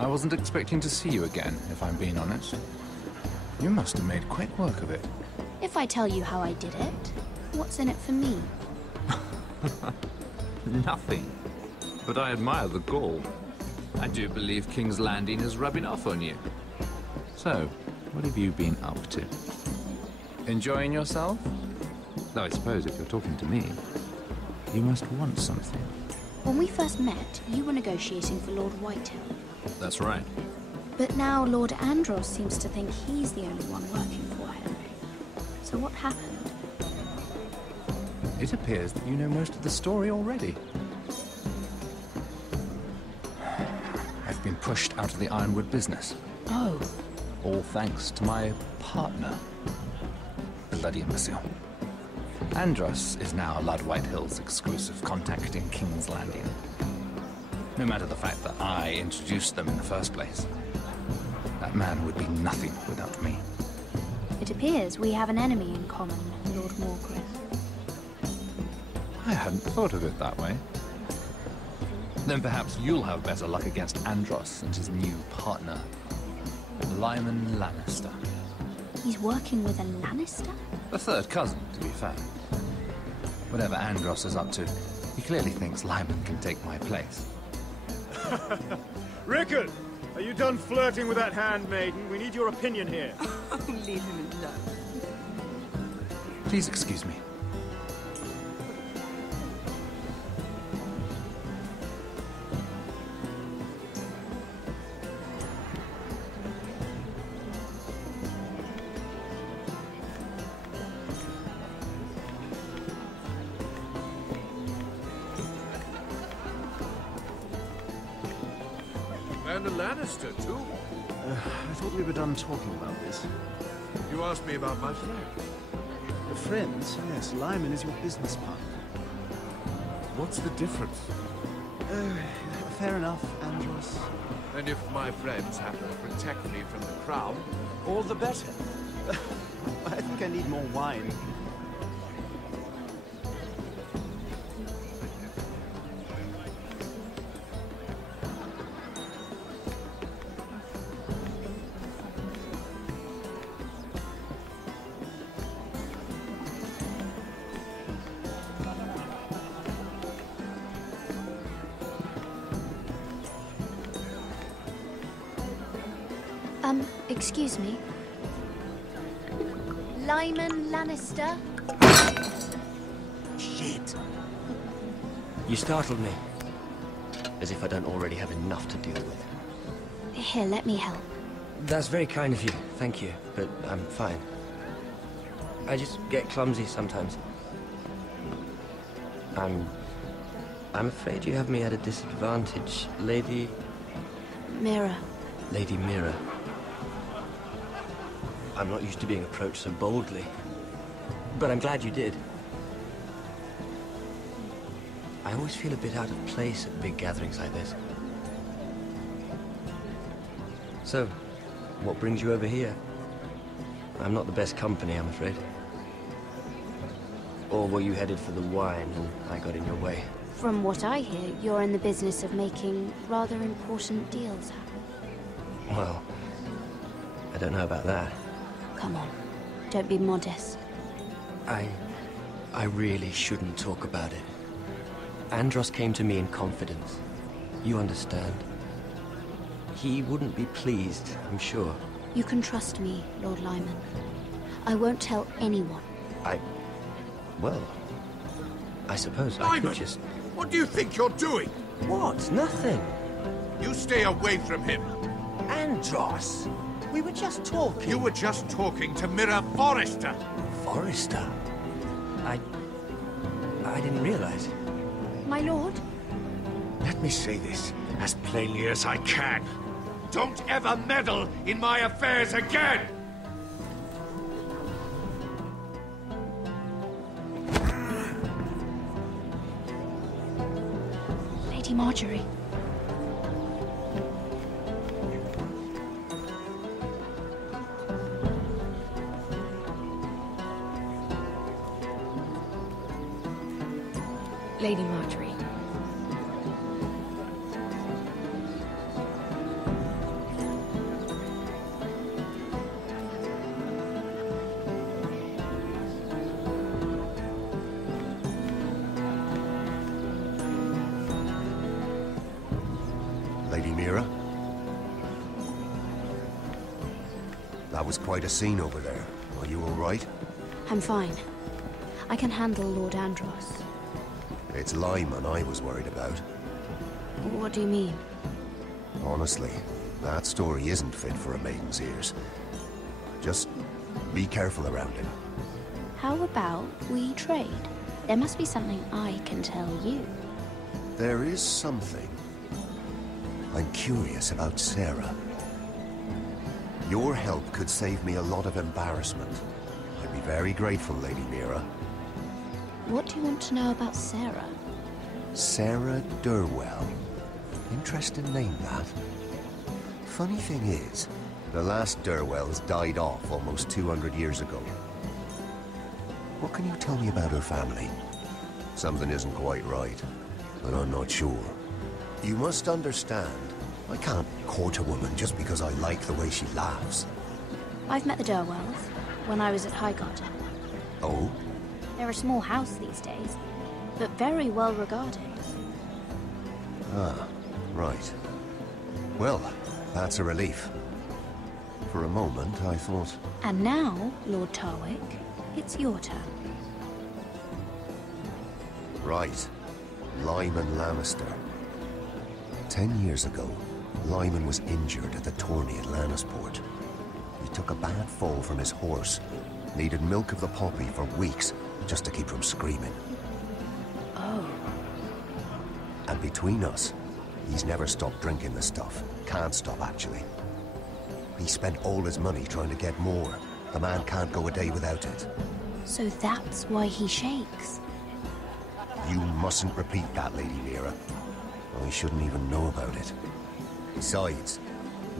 I wasn't expecting to see you again, if I'm being honest. You must have made quick work of it. If I tell you how I did it, what's in it for me? Nothing. But I admire the gall. I do believe King's Landing is rubbing off on you. So, what have you been up to? Enjoying yourself? Though I suppose if you're talking to me, you must want something. When we first met, you were negotiating for Lord Whitehill. That's right. But now Lord Andros seems to think he's the only one working for him. So what happened? It appears that you know most of the story already. I've been pushed out of the Ironwood business. Oh. All thanks to my partner. Bloody imbecile. Andros is now Lord Whitehill's exclusive contact in King's Landing. No matter the fact that I introduced them in the first place. That man would be nothing without me. It appears we have an enemy in common, Lord Morgren. I hadn't thought of it that way. Then perhaps you'll have better luck against Andros and his new partner, Lyman Lannister. He's working with a Lannister? A third cousin, to be fair. Whatever Andros is up to, he clearly thinks Lyman can take my place. Rickard! Are you done flirting with that handmaiden? We need your opinion here. Leave him alone. Please excuse me. And a Lannister, too. I thought we were done talking about this. You asked me about my friend. The friends? Yes, Lyman is your business partner. What's the difference? Fair enough, Andros. And if my friends happen to protect me from the crown, all the better. I think I need more wine. Excuse me. Lyman Lannister? Shit. You startled me. As if I don't already have enough to deal with. Here, let me help. That's very kind of you, thank you, but I'm fine. I just get clumsy sometimes. I'm afraid you have me at a disadvantage, Lady... Mira. Lady Mira. I'm not used to being approached so boldly, but I'm glad you did. I always feel a bit out of place at big gatherings like this. So, what brings you over here? I'm not the best company, I'm afraid. Or were you headed for the wine and I got in your way? From what I hear, you're in the business of making rather important deals happen. Well, I don't know about that. Come on, don't be modest. I really shouldn't talk about it. Andros came to me in confidence. You understand? He wouldn't be pleased, I'm sure. You can trust me, Lord Lyman. I won't tell anyone. Well, I suppose I Lyman, could just... what do you think you're doing? What? Nothing. You stay away from him. Andros! We were just talking. You were just talking to Mira Forrester. Forrester? I didn't realize. My lord? Let me say this as plainly as I can. Don't ever meddle in my affairs again! Lady Marjorie. Lady Marjorie. Lady Mira? That was quite a scene over there. Are you all right? I'm fine. I can handle Lord Andros. It's Lyman I was worried about. What do you mean? Honestly, that story isn't fit for a maiden's ears. Just be careful around him. How about we trade? There must be something I can tell you. There is something. I'm curious about Sarah. Your help could save me a lot of embarrassment. I'd be very grateful, Lady Mira. What do you want to know about Sarah? Sarah Durwell. Interesting name, that. Funny thing is, the last Durwells died off almost 200 years ago. What can you tell me about her family? Something isn't quite right, but I'm not sure. You must understand, I can't court a woman just because I like the way she laughs. I've met the Durwells when I was at Highgarden. Oh? They're a small house these days, but very well regarded. Ah, right. Well, that's a relief. For a moment, I thought... And now, Lord Tarwick, it's your turn. Right. Lyman Lannister. 10 years ago, Lyman was injured at the tourney at Lannisport. He took a bad fall from his horse, needed milk of the poppy for weeks just to keep from screaming. Oh. And between us, he's never stopped drinking the stuff. Can't stop, actually. He spent all his money trying to get more. The man can't go a day without it. So that's why he shakes. You mustn't repeat that, Lady Mira. I shouldn't even know about it. Besides,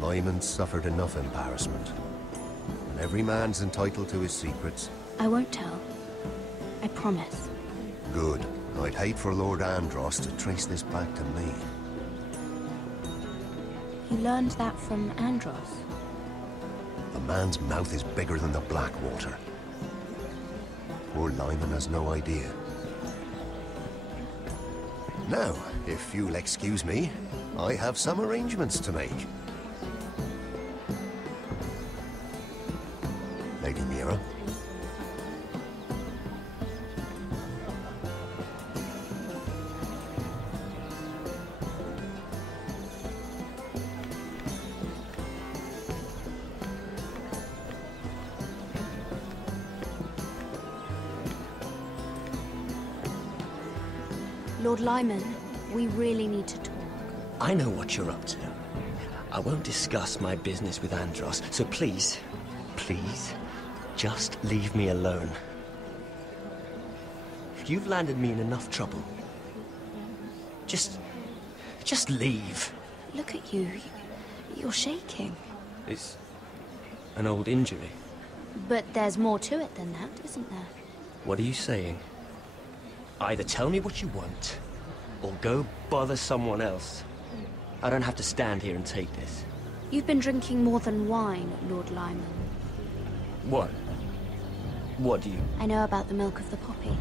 Lyman suffered enough embarrassment. And every man's entitled to his secrets. I won't tell. I promise. Good. I'd hate for Lord Andros to trace this back to me. You learned that from Andros? The man's mouth is bigger than the Blackwater. Poor Lyman has no idea. Now, if you'll excuse me, I have some arrangements to make. Lord Lyman, we really need to talk. I know what you're up to. I won't discuss my business with Andros, so please, please, just leave me alone. You've landed me in enough trouble. Just leave. Look at you. You're shaking. It's an old injury. But there's more to it than that, isn't there? What are you saying? Either tell me what you want, or go bother someone else. I don't have to stand here and take this. You've been drinking more than wine, Lord Lyman. What? What do you... I know about the milk of the poppy.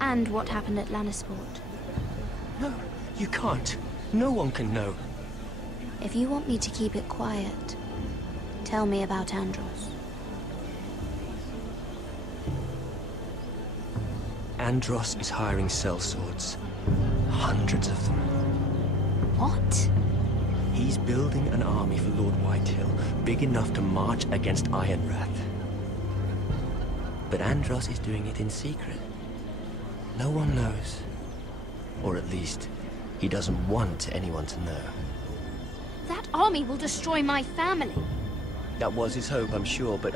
And what happened at Lannisport. No, you can't. No one can know. If you want me to keep it quiet, tell me about Andros. Andros is hiring sellswords. Hundreds of them. What? He's building an army for Lord Whitehill, big enough to march against Ironrath. But Andros is doing it in secret. No one knows. Or at least, he doesn't want anyone to know. That army will destroy my family. That was his hope, I'm sure, but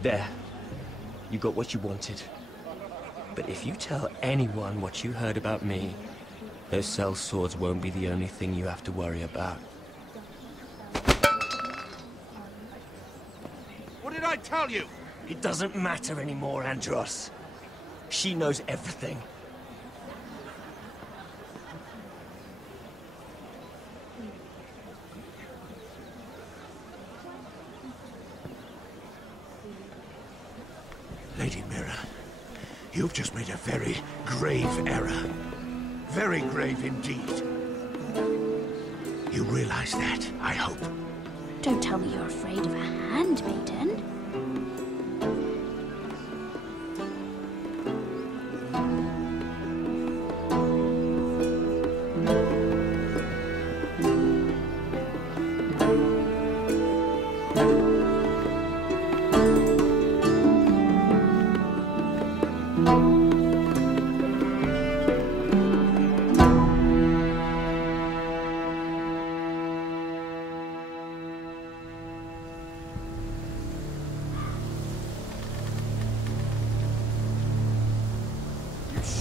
There. You got what you wanted. But if you tell anyone what you heard about me, those sellswords won't be the only thing you have to worry about. What did I tell you? It doesn't matter anymore, Andros. She knows everything. Lady Mira, you've just made a very grave error. Very grave indeed. You realize that, I hope. Don't tell me you're afraid of a handmaiden.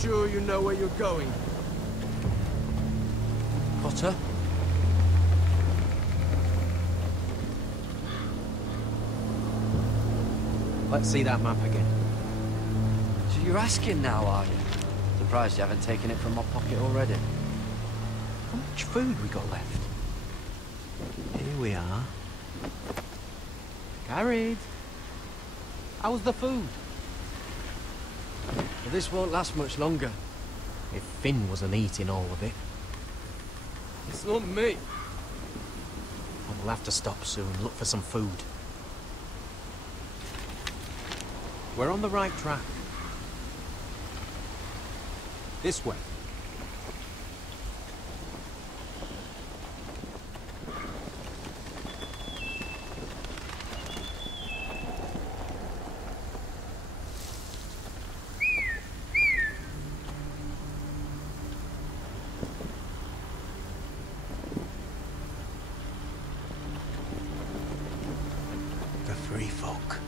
Sure you know where you're going? Potter? Let's see that map again. So you're asking now, are you? Surprised you haven't taken it from my pocket already. How much food we got left? Here we are. Carried. How's the food? Well, this won't last much longer. If Finn wasn't eating all of it. It's not me. We'll have to stop soon, look for some food. We're on the right track. This way. Folk.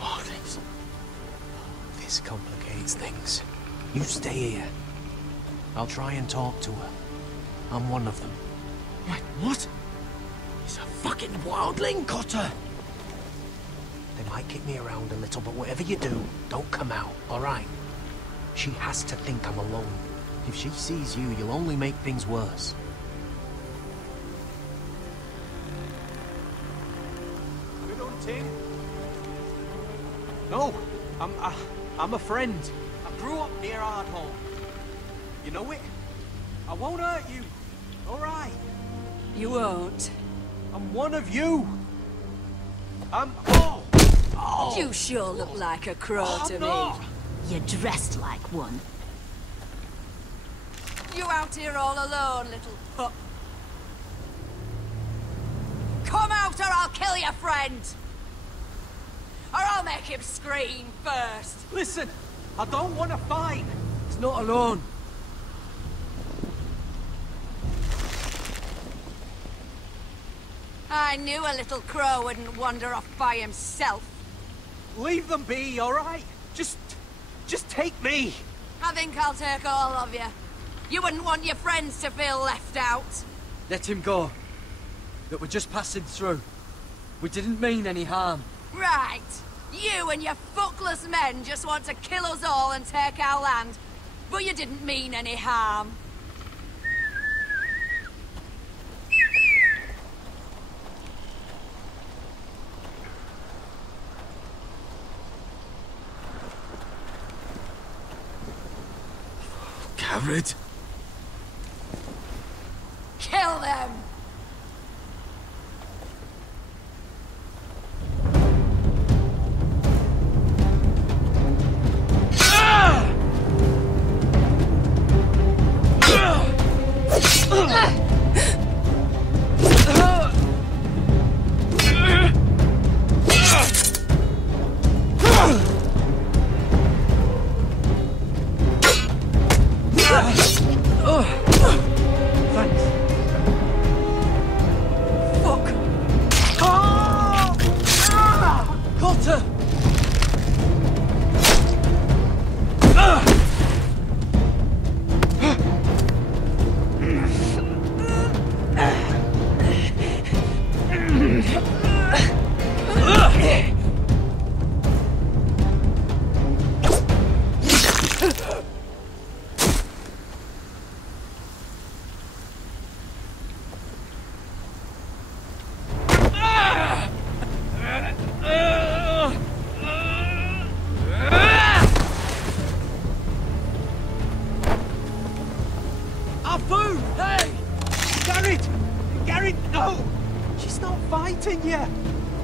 Oh, this complicates things. You stay here. I'll try and talk to her. I'm one of them. Wait, what? He's a fucking wildling, Cotter! They might kick me around a little, but whatever you do, don't come out, alright? She has to think I'm alone. If she sees you, you'll only make things worse. No, I'm a friend. I grew up near Ardhall. You know it? I won't hurt you. All right. You won't. I'm one of you. You sure look like a crow to me. You're dressed like one. You out here all alone, little pup. Come out or I'll kill your friend. or I'll make him scream first. Listen, I don't want to fight. He's not alone. I knew a little crow wouldn't wander off by himself. Leave them be, all right? Just take me. I think I'll take all of you. You wouldn't want your friends to feel left out. Let him go. That we're just passing through. We didn't mean any harm. Right. You and your fuckless men just want to kill us all and take our land. But you didn't mean any harm. Garrett? Kill them!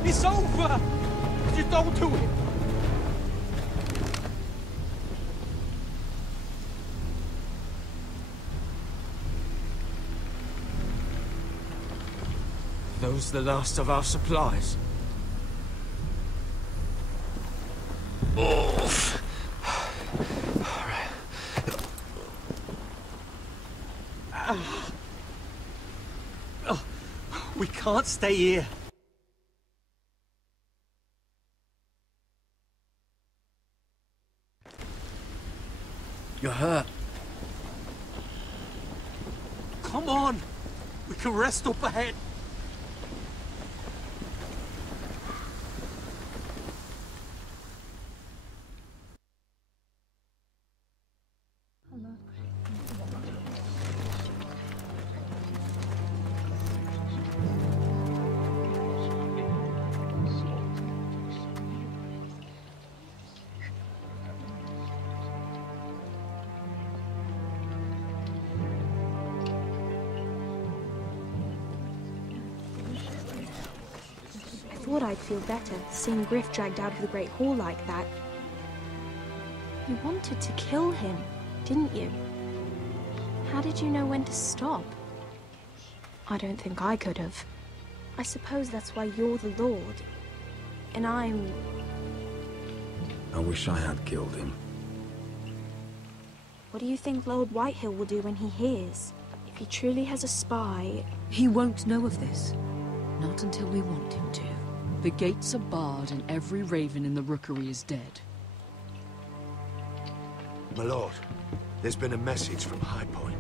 It's over! Just don't do it! Those the last of our supplies? Oof. We can't stay here. You're hurt. Come on! We can rest up ahead. I thought I'd feel better, seeing Griff dragged out of the Great Hall like that. You wanted to kill him, didn't you? How did you know when to stop? I don't think I could have. I suppose that's why you're the Lord, and I'm... I wish I had killed him. What do you think Lord Whitehill will do when he hears? If he truly has a spy... He won't know of this. Not until we want him to. The gates are barred and every raven in the rookery is dead. My lord, there's been a message from High Point.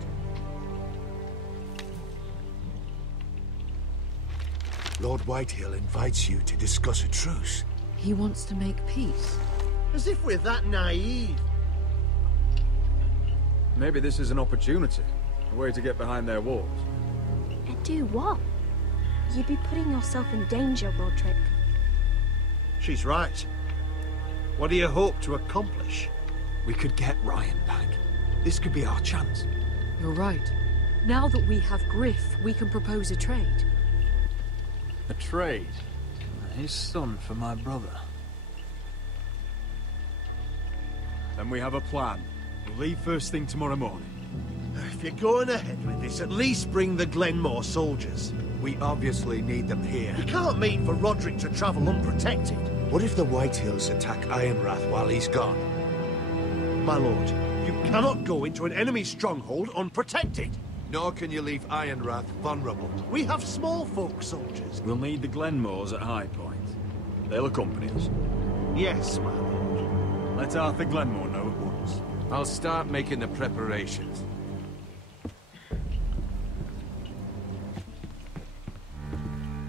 Lord Whitehill invites you to discuss a truce. He wants to make peace. As if we're that naive. Maybe this is an opportunity. A way to get behind their walls. And do what? You'd be putting yourself in danger, Roderick. She's right. What do you hope to accomplish? We could get Ryan back. This could be our chance. You're right. Now that we have Griff, we can propose a trade. A trade? His son for my brother. Then we have a plan. We'll leave first thing tomorrow morning. If you're going ahead with this, at least bring the Glenmore soldiers. We obviously need them here. You can't mean for Roderick to travel unprotected. What if the Whitehills attack Ironrath while he's gone? My lord, you cannot go into an enemy stronghold unprotected. Nor can you leave Ironrath vulnerable. We have small folk soldiers. We'll need the Glenmores at High Point. They'll accompany us. Yes, my lord. Let Arthur Glenmore know at once. I'll start making the preparations.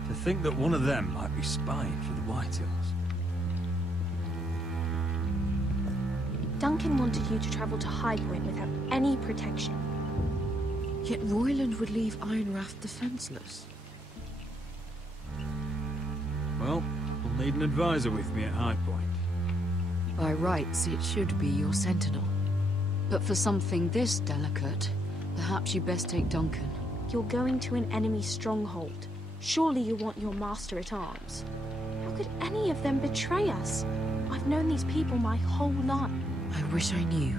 To think that one of them might be spying for the Whitehills. Duncan wanted you to travel to High Point without any protection. Yet Royland would leave Ironrath defenseless. Well, we'll need an advisor with me at High Point. By rights, it should be your sentinel. But for something this delicate, perhaps you best take Duncan. You're going to an enemy stronghold. Surely you want your master at arms. How could any of them betray us? I've known these people my whole life. I wish I knew.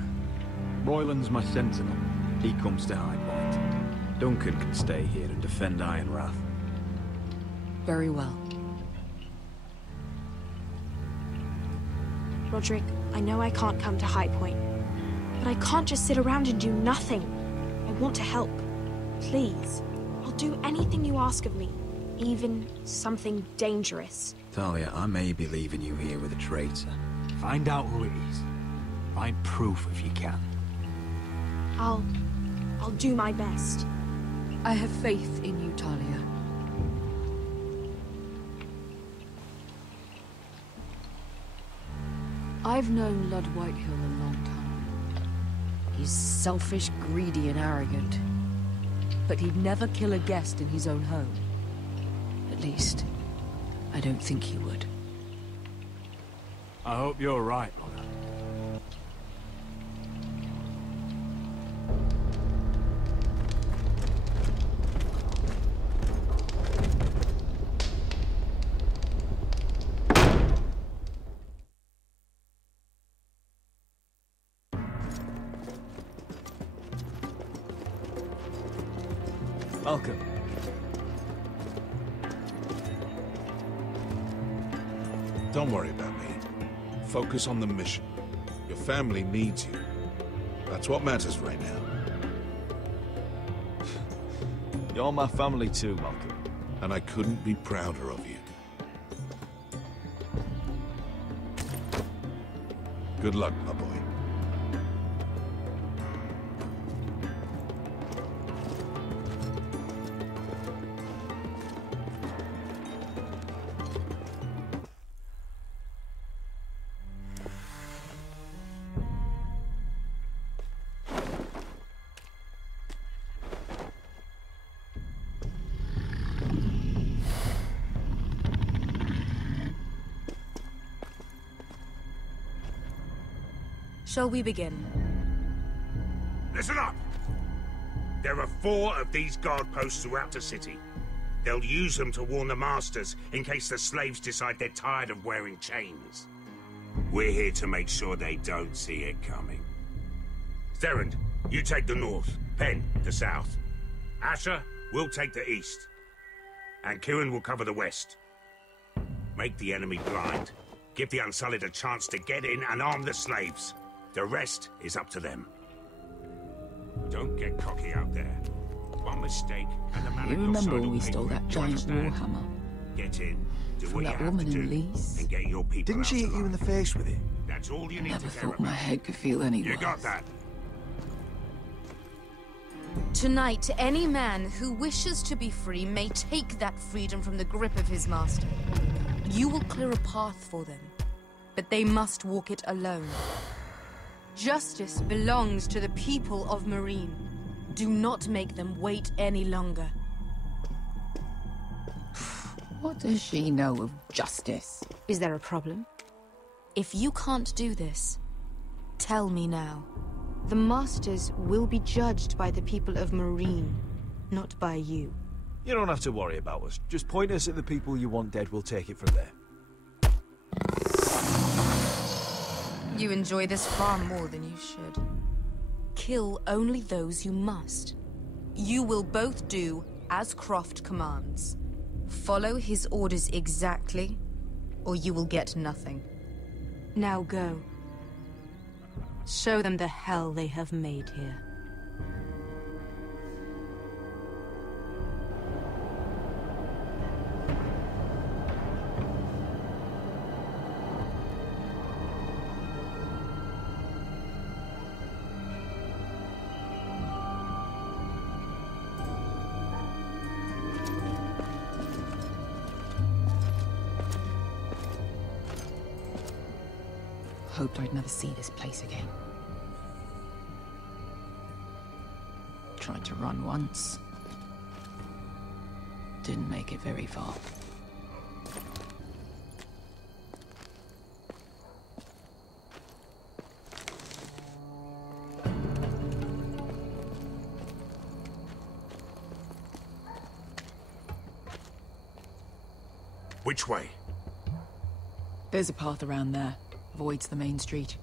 Royland's my sentinel. He comes to High Point. Duncan can stay here and defend Ironrath. Very well. Roderick, I know I can't come to High Point, but I can't just sit around and do nothing. I want to help. Please. I'll do anything you ask of me, even something dangerous. Talia, I may be leaving you here with a traitor. Find out who it is. Find proof if you can. I'll do my best. I have faith in you, Talia. I've known Lud Whitehill a long time. He's selfish, greedy, and arrogant. But he'd never kill a guest in his own home. At least, I don't think he would. I hope you're right, Mother. Welcome. Don't worry about me. Focus on the mission. Your family needs you. That's what matters right now. You're my family too, Malcolm. And I couldn't be prouder of you. Good luck, my boy. Shall we begin? Listen up! There are 4 of these guard posts throughout the city. They'll use them to warn the masters in case the slaves decide they're tired of wearing chains. We're here to make sure they don't see it coming. Therend, you take the north. Penn, the south. Asher, we'll take the east. And Kieran will cover the west. Make the enemy blind. Give the Unsullied a chance to get in and arm the slaves. The rest is up to them. Don't get cocky out there. One mistake, and the man You at your remember side when will we pay stole for it. that Do you giant understand? warhammer? Get in, do From what you that have woman to in do, Lease? and get your people Didn't out she hit you alive. in the face with it? That's all you need Never to care thought my about. head could feel any You worse. got that? Tonight, any man who wishes to be free may take that freedom from the grip of his master. You will clear a path for them, but they must walk it alone. Justice belongs to the people of Marine. Do not make them wait any longer. What does she know of justice? Is there a problem? If you can't do this, tell me now. The Masters will be judged by the people of Marine, not by you. You don't have to worry about us. Just point us at the people you want dead, we'll take it from there. You enjoy this far more than you should. Kill only those you must. You will both do as Croft commands. Follow his orders exactly, or you will get nothing. Now go. Show them the hell they have made here. Hoped I'd never see this place again. Tried to run once. Didn't make it very far. Which way? There's a path around there. Avoids the main street.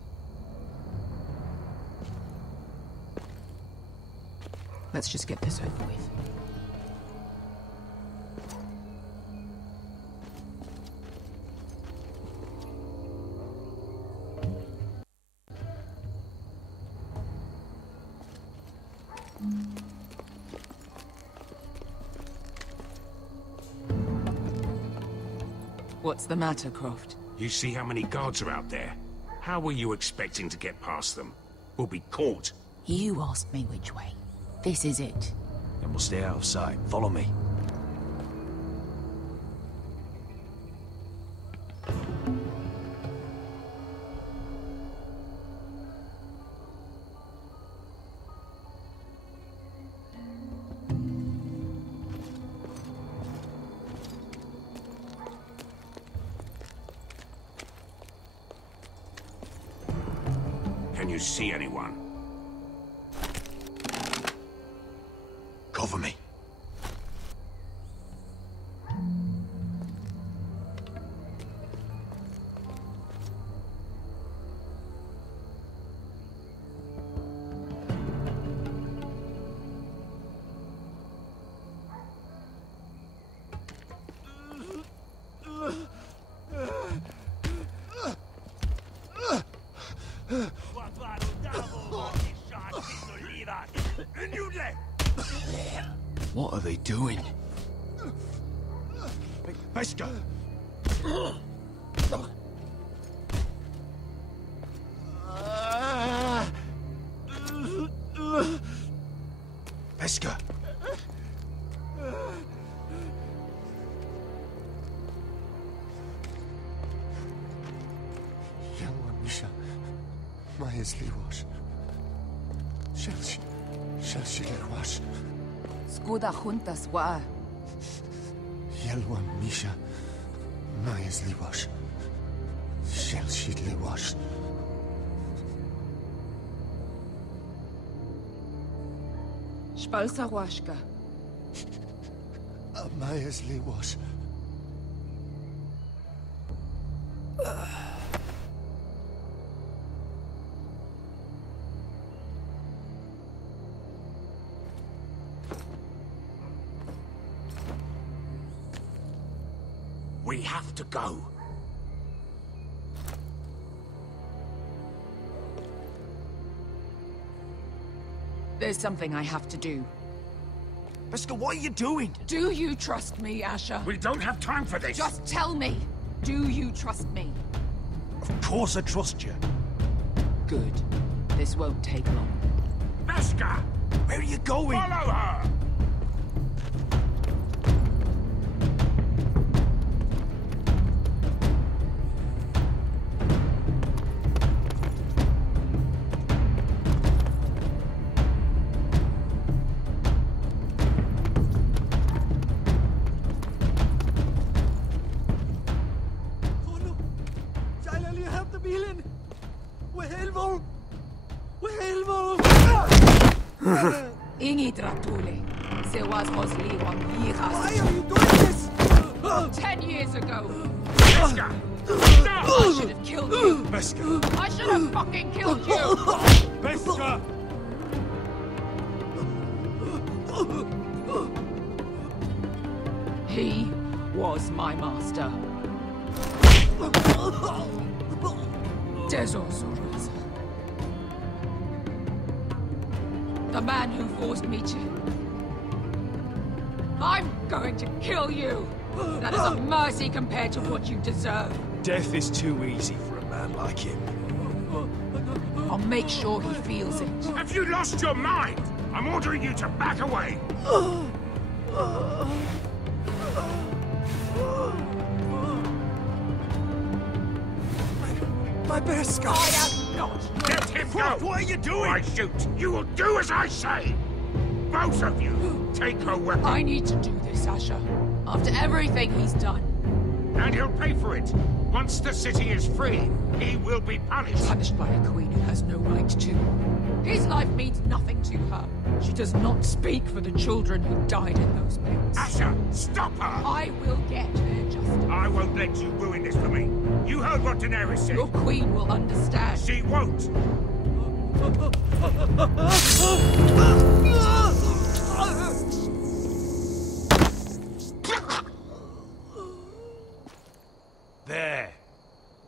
Let's just get this over with. What's the matter, Croft? You see how many guards are out there? How were you expecting to get past them? We'll be caught. You asked me which way. This is it. Then we'll stay out of sight. Follow me. Can you see anyone? Cover me. What are they doing? Pesca! Pesca! Yelwa Misha, Majesli wash. Shall she let wash? Skuda juntas wa. Yelwa Misha, Majesli wash. Shall she let wash? Spalsa washka. Majesli wash. We have to go. There's something I have to do. Pesca, what are you doing? Do you trust me, Asher? We don't have time for this. Just tell me. Do you trust me? Of course I trust you. Good. This won't take long. Pesca! Where are you going? Follow her! Ingi Dratule. Se was Rosli Why are you doing this? 10 years ago. Pesca! I should have killed you. Pesca! I should have fucking killed you. Pesca! He was my master. Desos, the man who forced me to... I'm going to kill you! That is a mercy compared to what you deserve. Death is too easy for a man like him. I'll make sure he feels it. Have you lost your mind? I'm ordering you to back away! My bear scar! I am not! Let him go! What are you doing? I shoot! You will do as I say! Both of you, take her weapon. I need to do this, Asher. After everything he's done. And he'll pay for it. Once the city is free, he will be punished. Punished by a queen who has no right to. His life means nothing to her. She does not speak for the children who died in those pits. Asher, stop her! I will get their justice. I won't let you ruin this for me. You heard what Daenerys said. Your queen will understand. She won't. There.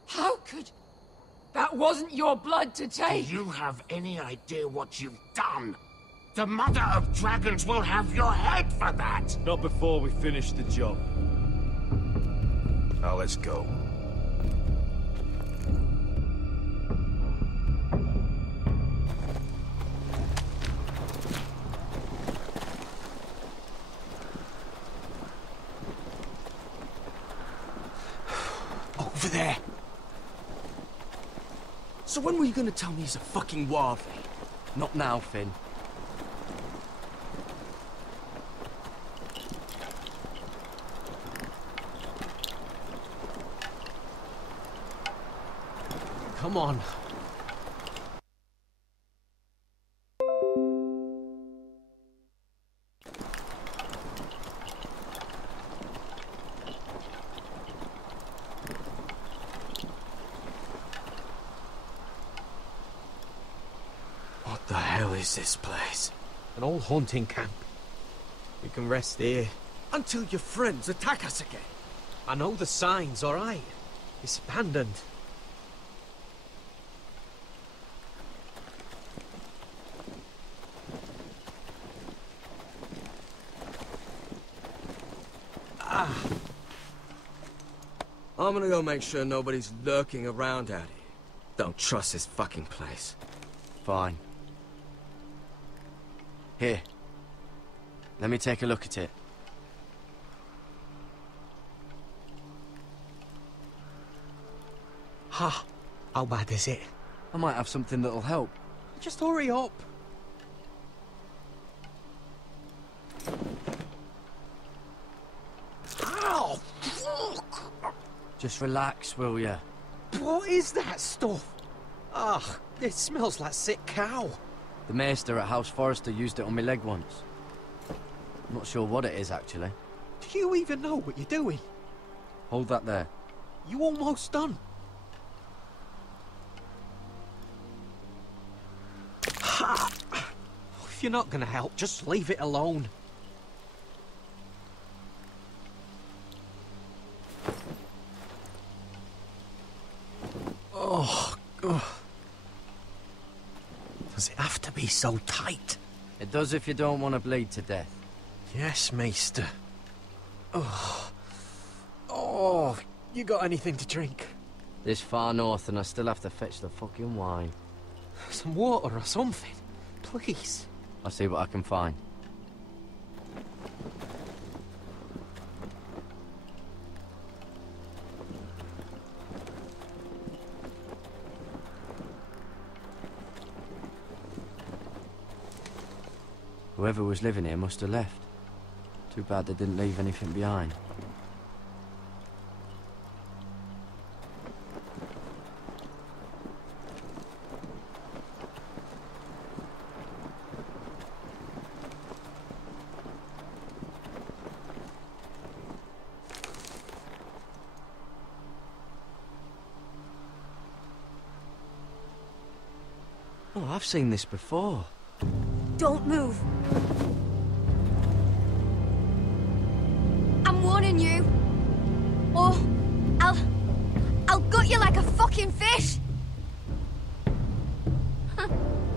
How could... That wasn't your blood to take. Do you have any idea what you've done? The Mother of Dragons will have your head for that! Not before we finish the job. Now let's go. Over there. So when were you gonna tell me he's a fucking wildling? Not now, Finn. Come on. What the hell is this place? An old hunting camp. We can rest here. Until your friends attack us again. I know the signs, alright? It's abandoned. I'm gonna go make sure nobody's lurking around out here. Don't trust this fucking place. Fine. Here. Let me take a look at it. Ha! How bad is it? I might have something that'll help. Just hurry up. Ow! Fuck! Just relax, will ya? What is that stuff? Ugh, it smells like sick cow. The maester at House Forrester used it on my leg once. I'm not sure what it is, actually. Do you even know what you're doing? Hold that there. You almost done. If you're not gonna help, just leave it alone. Oh, God. Does it have to be so tight? It does if you don't want to bleed to death. Yes, Maester. Oh. Oh, you got anything to drink? This far north and I still have to fetch the fucking wine. Some water or something, please. I'll see what I can find. Whoever was living here must have left. Too bad they didn't leave anything behind. Oh, I've seen this before. Don't move. I'm warning you. Or fucking fish!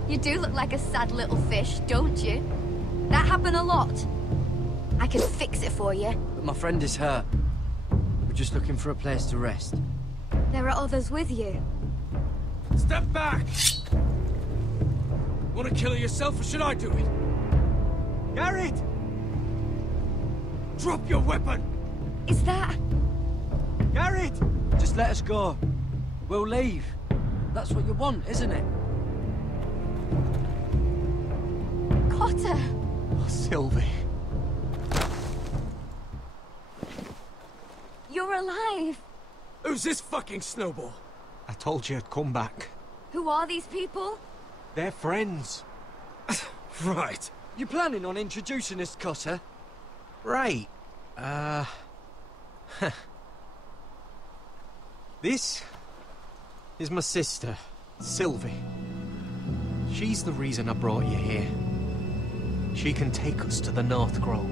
You do look like a sad little fish, don't you? That happen a lot. I can fix it for you. But my friend is hurt. We're just looking for a place to rest. There are others with you. Step back! Want to kill her yourself, or should I do it? Garrett! Drop your weapon! Is that... Garrett! Just let us go. We'll leave. That's what you want, isn't it? Cotter! Oh, Sylvie. You're alive! Who's this fucking snowball? I told you I'd come back. Who are these people? They're friends. Right. You planning on introducing us, Cotter? Right. This is my sister, Sylvie. She's the reason I brought you here. She can take us to the North Grove.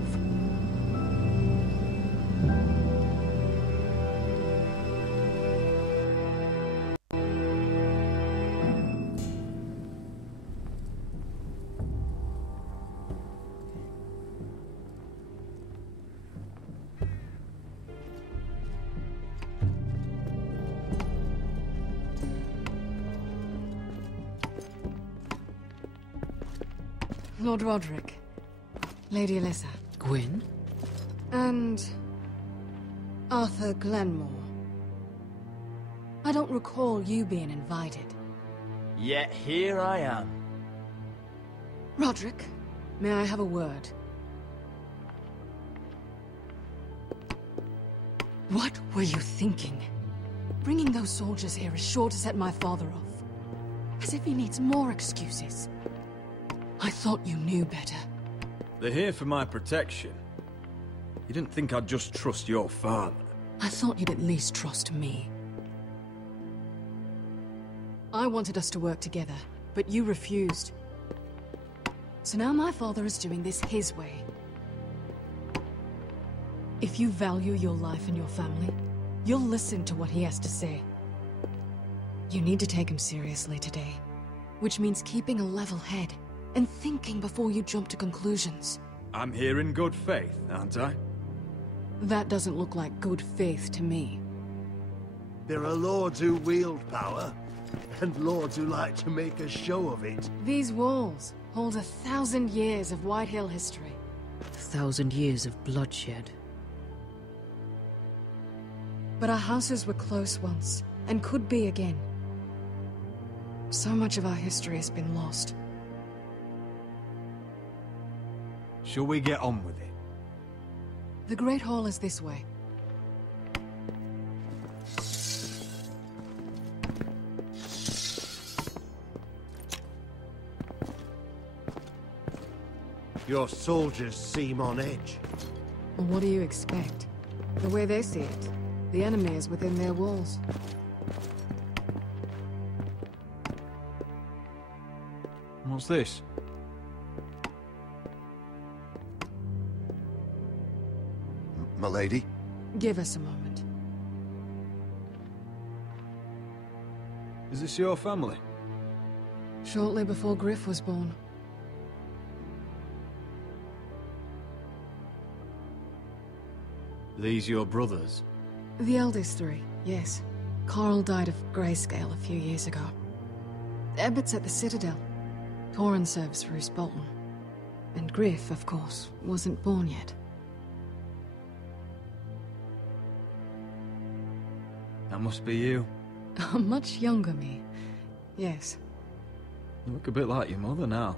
Lord Roderick, Lady Alyssa. Gwyn? And... Arthur Glenmore. I don't recall you being invited. Yet here I am. Roderick, may I have a word? What were you thinking? Bringing those soldiers here is sure to set my father off. As if he needs more excuses. I thought you knew better. They're here for my protection. You didn't think I'd just trust your father? I thought you'd at least trust me. I wanted us to work together, but you refused. So now my father is doing this his way. If you value your life and your family, you'll listen to what he has to say. You need to take him seriously today, which means keeping a level head and thinking before you jump to conclusions. I'm here in good faith, aren't I? That doesn't look like good faith to me. There are lords who wield power, and lords who like to make a show of it. These walls hold 1,000 years of White Hill history. 1,000 years of bloodshed. But our houses were close once, and could be again. So much of our history has been lost. Shall we get on with it? The Great Hall is this way. Your soldiers seem on edge. Well, what do you expect? The way they see it, the enemy is within their walls. What's this? Milady? Give us a moment. Is this your family? Shortly before Griff was born. These your brothers? The eldest three, yes. Carl died of grayscale a few years ago. Ebbett's at the Citadel. Torrin serves Roose Bolton. And Griff, of course, wasn't born yet. That must be you. A much younger me. Yes. You look a bit like your mother now.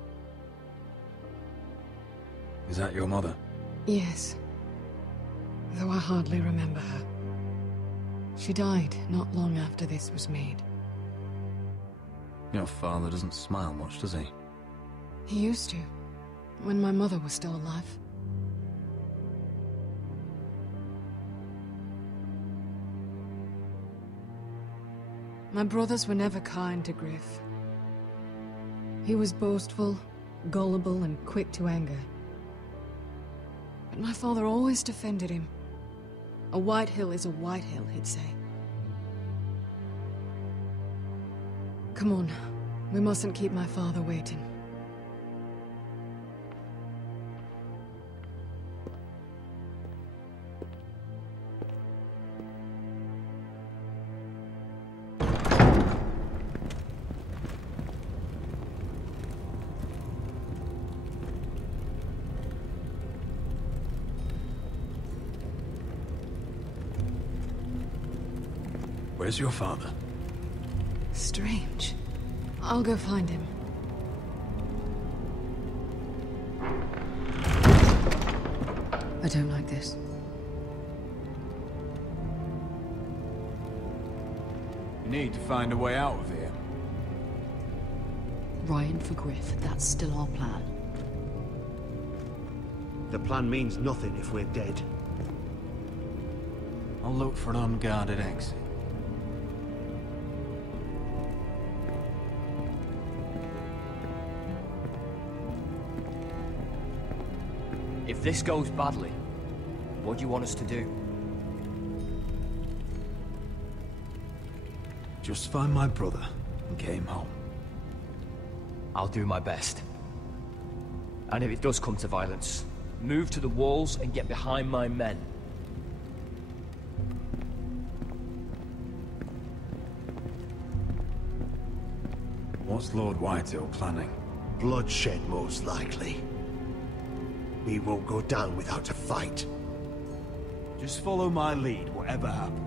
Is that your mother? Yes. Though I hardly remember her. She died not long after this was made. Your father doesn't smile much, does he? He used to, when my mother was still alive. My brothers were never kind to Griff. He was boastful, gullible, and quick to anger. But my father always defended him. A White Hill is a White Hill, he'd say. Come on. We mustn't keep my father waiting. Where's your father? Strange. I'll go find him. I don't like this. You need to find a way out of here. Ryan for Griff, that's still our plan. The plan means nothing if we're dead. I'll look for an unguarded exit. If this goes badly, what do you want us to do? Just find my brother and get him home. I'll do my best. And if it does come to violence, move to the walls and get behind my men. What's Lord Whitehill planning? Bloodshed, most likely. We won't go down without a fight. Just follow my lead, whatever happens.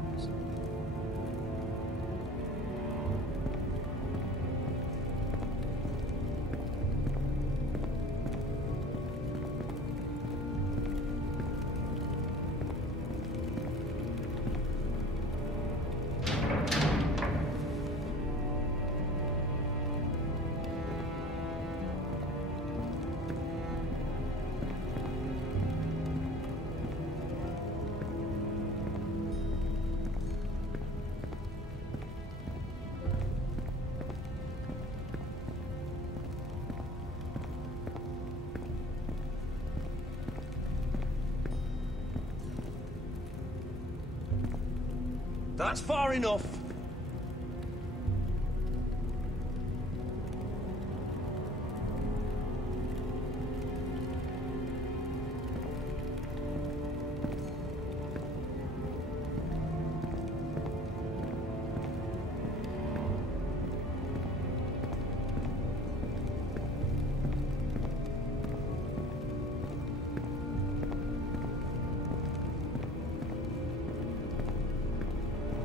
That's far enough.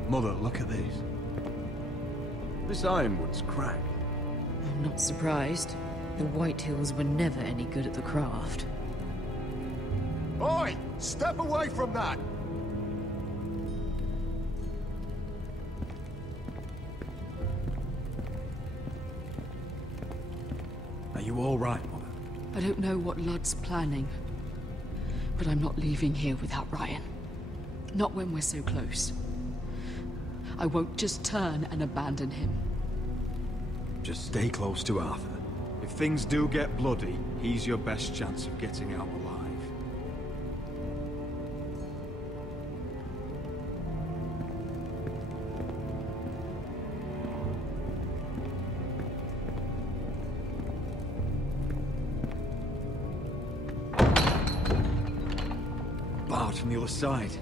Mother, look at these. This ironwood's cracked. I'm not surprised. The Whitehills were never any good at the craft. Oi! Step away from that! Are you all right, Mother? I don't know what Ludd's planning, but I'm not leaving here without Ryan. Not when we're so close. I won't just turn and abandon him. Just stay close to Arthur. If things do get bloody, he's your best chance of getting out alive. Barred from the other side.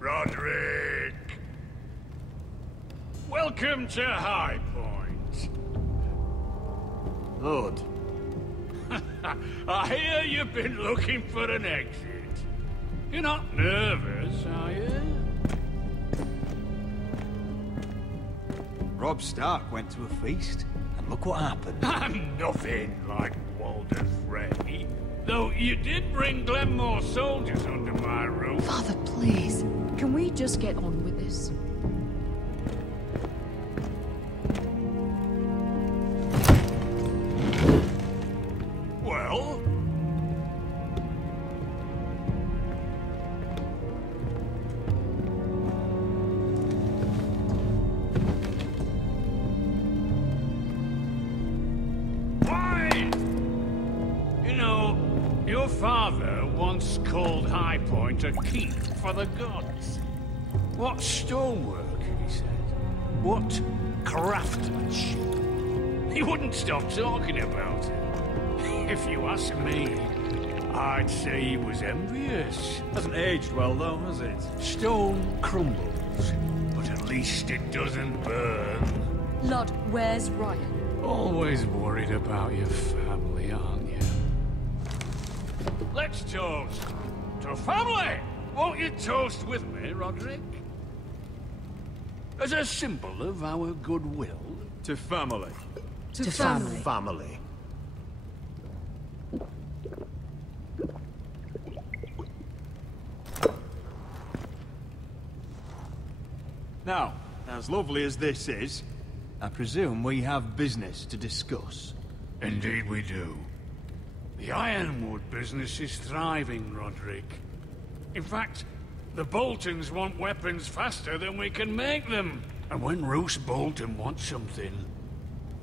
Roderick! Welcome to High Point. Lord. I hear you've been looking for an exit. You're not nervous, are you? Robb Stark went to a feast, and look what happened. I'm nothing like Walder Frey. Though you did bring Glenmore soldiers under my roof. Father, please. Can we just get on with this? Well? Fine! You know, old High Point a keep for the gods. What stonework, he said. What craftsmanship. He wouldn't stop talking about it. If you ask me, I'd say he was envious. Hasn't aged well, though, has it? Stone crumbles, but at least it doesn't burn. Lord, where's Ryan? Always worried about your family, aren't you? Let's toast to family! Won't you toast with me, Roderick? As a symbol of our goodwill. To family. To family. Family. Now, as lovely as this is, I presume we have business to discuss. Indeed we do. The Ironwood business is thriving, Roderick. In fact, the Boltons want weapons faster than we can make them. And when Roose Bolton wants something,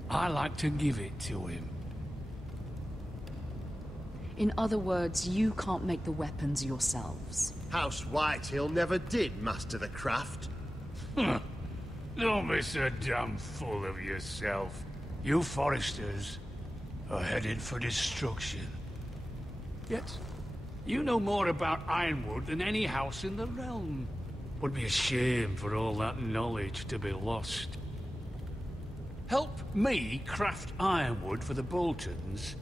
I like to give it to him. In other words, you can't make the weapons yourselves. House Whitehill never did master the craft. Don't be so damn full of yourself. You Foresters are headed for destruction. Yet, you know more about Ironwood than any house in the realm. Would be a shame for all that knowledge to be lost. Help me craft Ironwood for the Boltons,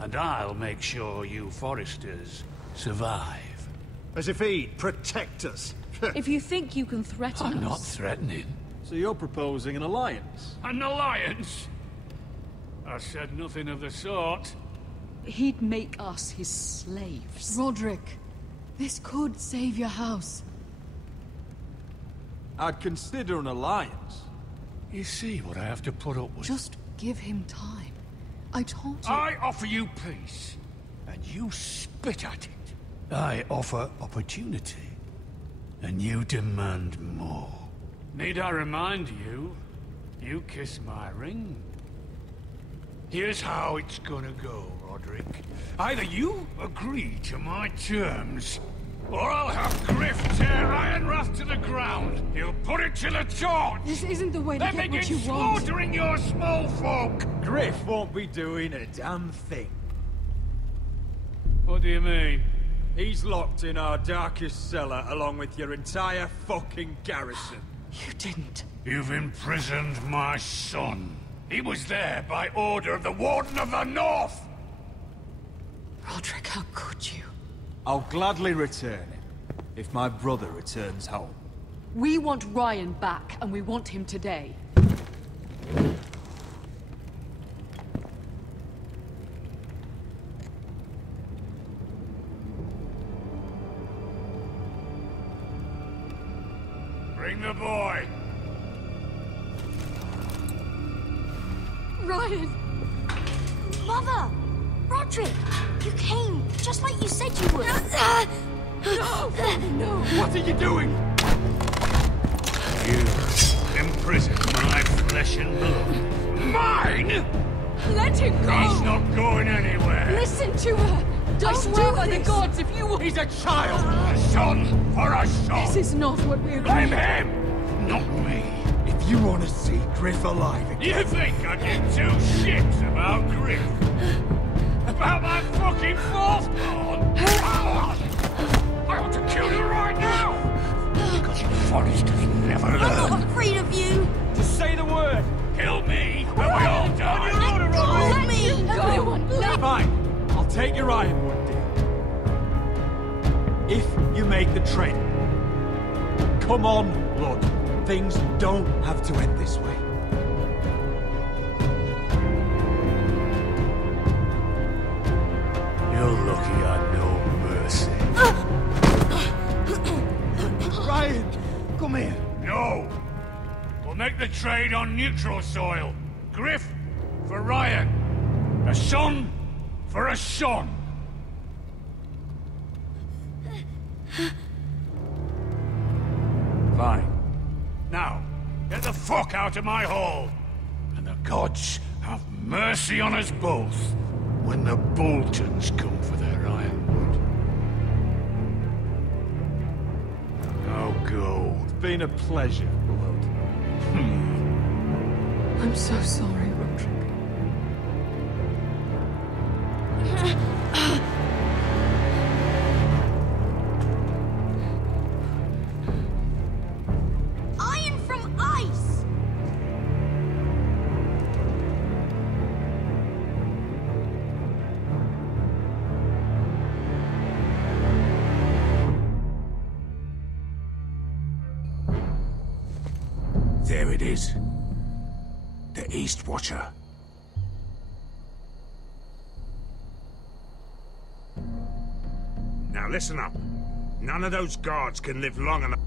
and I'll make sure you Foresters survive. As if he'd protect us. If you think you can threaten us... I'm not threatening. So you're proposing an alliance? An alliance? I said nothing of the sort. He'd make us his slaves. Roderick, this could save your house. I'd consider an alliance. You see what I have to put up with? Just give him time. I told you... I offer you peace, and you spit at it. I offer opportunity, and you demand more. Need I remind you, you kiss my ring. Here's how it's gonna go, Roderick. Either you agree to my terms, or I'll have Griff tear Ironrath to the ground. He'll put it to the torch. This isn't the way to then get what begin you want. slaughtering your small folk. Griff won't be doing a damn thing. What do you mean? He's locked in our darkest cellar along with your entire fucking garrison. You didn't. You've imprisoned my son. He was there by order of the Warden of the North! Roderick, how could you? I'll gladly return him, if my brother returns home. We want Ryan back, and we want him today. Bring the boy! Ryan! Mother! Roderick! You came, just like you said you would. No! No! What are you doing? You imprisoned my flesh and blood. Mine?! Let him go! He's not going anywhere! Listen to her! Don't swear by the gods if you... He's a child! A son for a son! This is not what we agreed. Blame him! Not me! If you want to see Griff alive again... You think I give two shits about Griff? About my fucking fourth born? I ought to kill you right now! Because you Foresters never learn. I'm not afraid of you! Just say the word! Kill me, and we all die! Let me go! Fine, I'll take your Ironwood deal. If you make the trade. Come on, Lord. Things don't have to end this way. You're lucky I know mercy. Ryan, come here. No! We'll make the trade on neutral soil. Griff for Ryan. A son for a son. Fine. Now, get the fuck out of my hall. And the gods have mercy on us both when the Boltons come for their Ironwood. been a pleasure, Blood. I'm so sorry, Roderick. Iron from ice! There it is. The East Watcher. Now listen up. None of those guards can live long enough.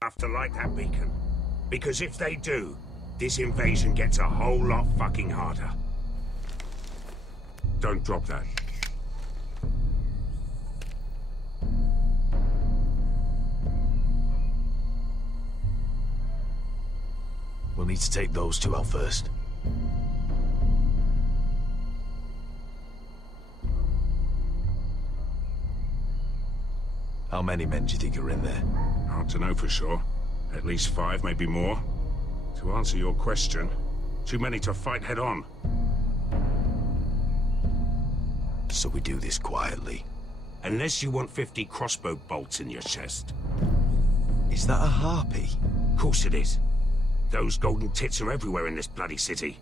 Enough to light that beacon. Because if they do, this invasion gets a whole lot fucking harder. Don't drop that. We'll need to take those two out first. How many men do you think are in there? Hard to know for sure. At least 5, maybe more. To answer your question, too many to fight head on. So we do this quietly. Unless you want 50 crossbow bolts in your chest. Is that a harpy? Of course it is. Those golden tits are everywhere in this bloody city.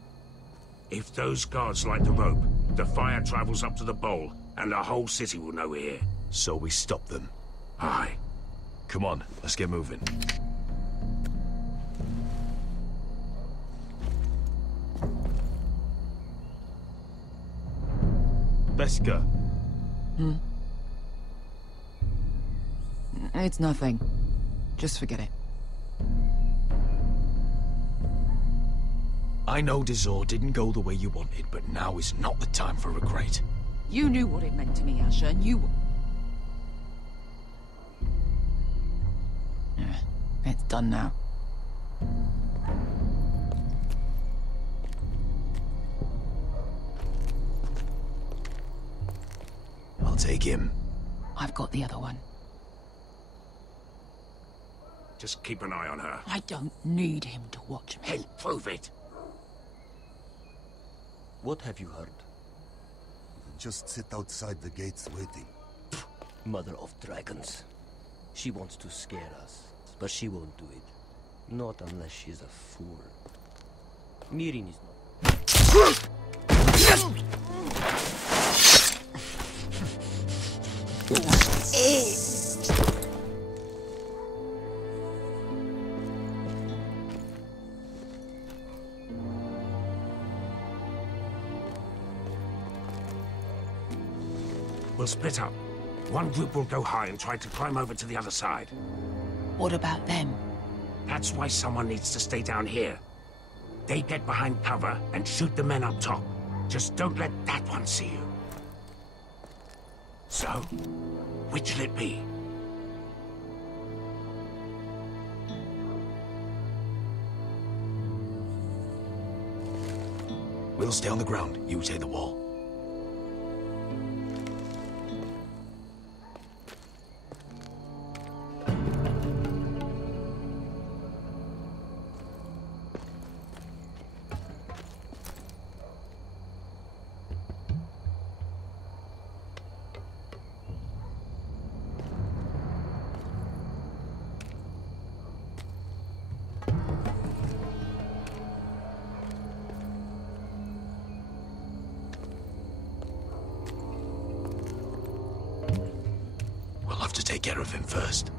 If those guards light the rope, the fire travels up to the bowl, and the whole city will know we're here. So we stop them? Aye. Come on, let's get moving. Beska. It's nothing. Just forget it. I know Dazor didn't go the way you wanted, but now is not the time for regret. You knew what it meant to me, Asher, and you... It's done now. I'll take him. I've got the other one. Just keep an eye on her. I don't need him to watch me. Hey, prove it. What have you heard? Just sit outside the gates waiting. Mother of Dragons. She wants to scare us, but she won't do it. Not unless she's a fool. Mirin is not. We'll split up. One group will go high and try to climb over to the other side. What about them? That's why someone needs to stay down here. They get behind cover and shoot the men up top. Just don't let that one see you. So, which'll it be? We'll stay on the ground. You take the wall. We'll have to take care of him first.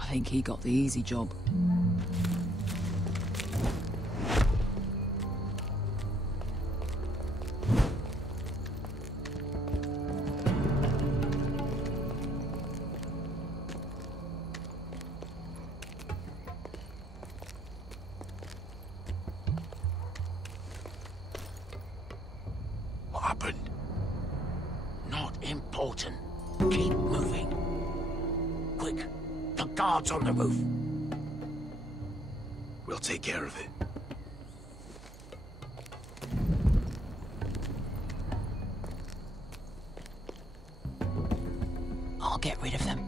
I think he got the easy job. What happened? Not important. Keep moving. Quick. The guards on the roof. We'll take care of it. I'll get rid of them.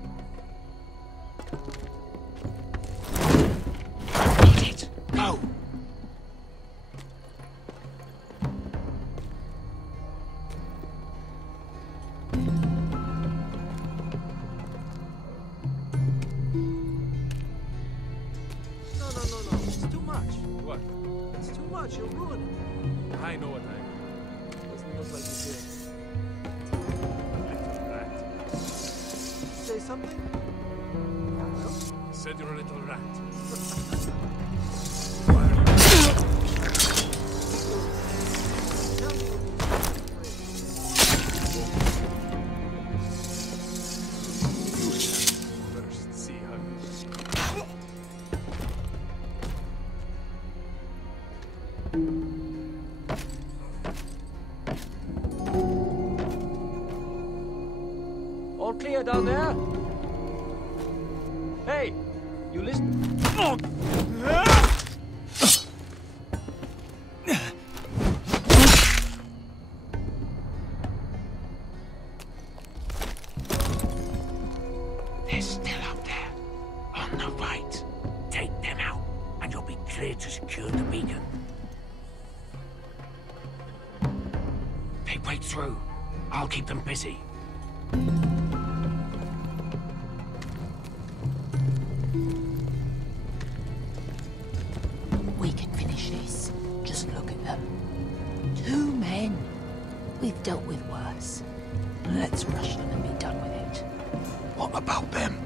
Hit it. Go. You'll ruin it. I know what I mean. Doesn't look like you did. Say something? Said you're a little rat. First, see how clear down there? Hey, you listen? Oh. They're still up there, on the right. Take them out, and you'll be clear to secure the beacon. They break through. I'll keep them busy. We can finish this. Just look at them. 2 men. We've dealt with worse. Let's rush them and be done with it. What about them?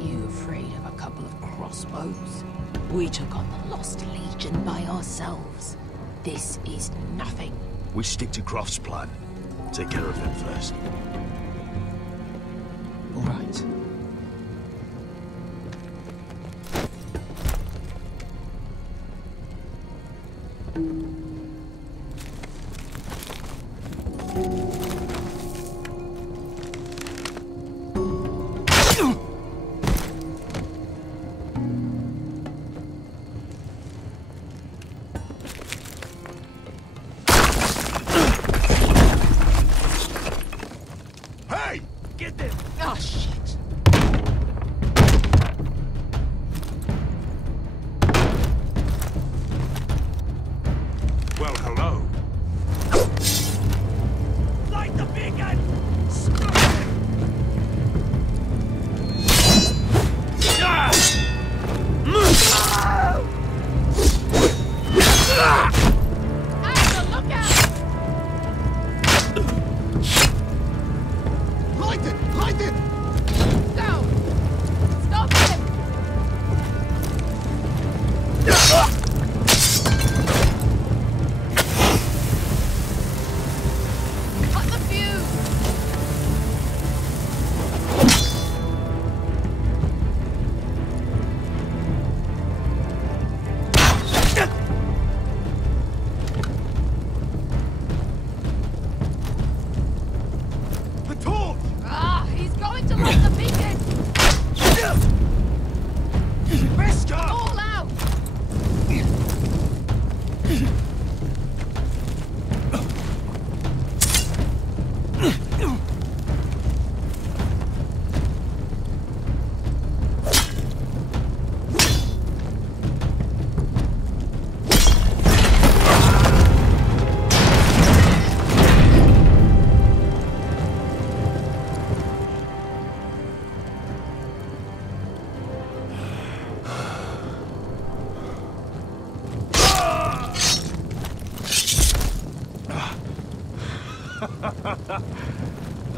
You afraid of a couple of crossbows? We took on the Lost Legion by ourselves. This is nothing. We stick to Croft's plan. Take care of them first. All right. Hey! Get them! Oh, shit. Well, hello. Light the beacon! Light it! Light it! Down! Stop him! Cut the fuse! The torch! Ah, he's going to light the beacon! Beskar! All out!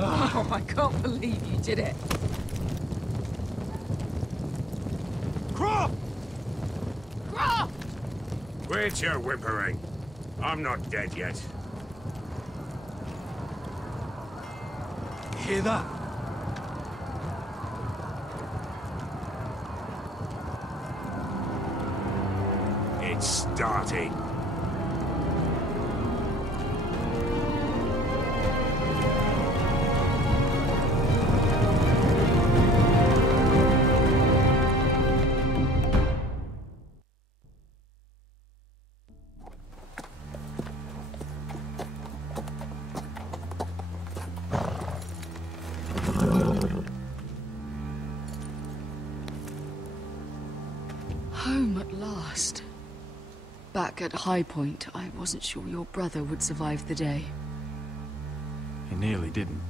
Oh, I can't believe you did it. Croft! Croft! Quit your whimpering. I'm not dead yet. Hear that? It's starting. Home at last. Back at High Point, I wasn't sure your brother would survive the day. He nearly didn't.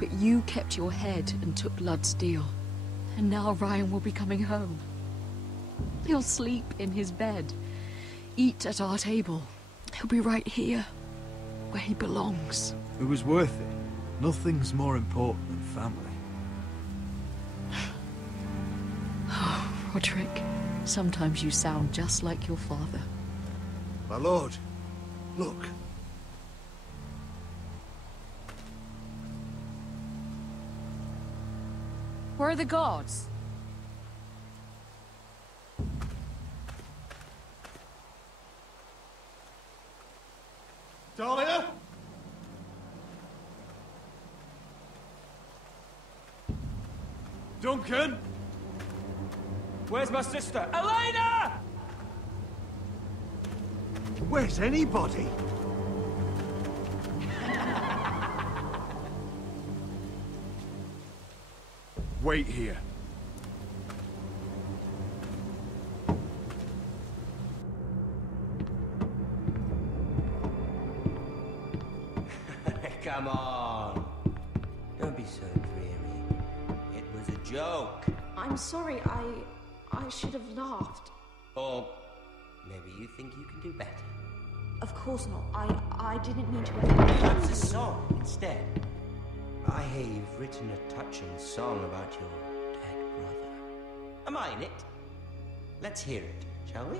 But you kept your head and took Ludd's deal. And now Ryan will be coming home. He'll sleep in his bed, eat at our table. He'll be right here, where he belongs. It was worth it. Nothing's more important than family. Oh, Roderick, sometimes you sound just like your father. My lord, look. Where are the guards? Dahlia? Duncan! Where's my sister? Elena! Where's anybody? Wait here. Come on. Don't be so dreary. It was a joke. I'm sorry, I should have laughed. Or maybe you think you can do better. Of course not. I didn't mean to. Perhaps a song instead. I hear you've written a touching song about your dead brother. Am I in it? Let's hear it, shall we?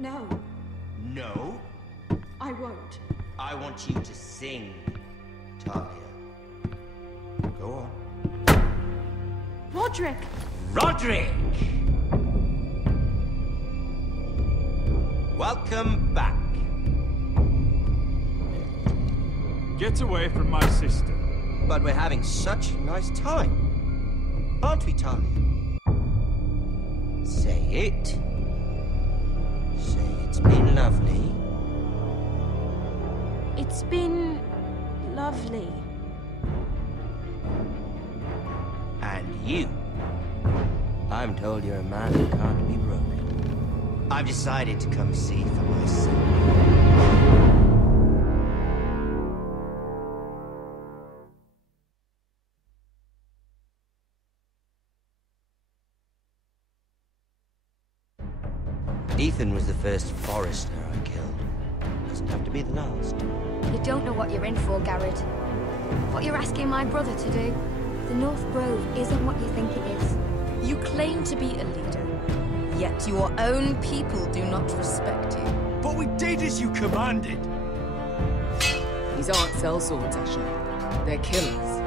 No, No? I won't. I want you to sing, Talia. Go on. Roderick! Roderick! Welcome back. Get away from my sister. But we're having such a nice time. Aren't we, Talia? Say it. Say it's been lovely. It's been lovely. And you. I'm told you're a man who can't be broken. I've decided to come see for myself. Ethan was the first Forrester I killed. Doesn't have to be the last. You don't know what you're in for, Garrett. What you're asking my brother to do. The North Grove isn't what you think it is. You claim to be a leader, yet your own people do not respect you. But we did as you commanded. These aren't sellswords, Asher. They're killers.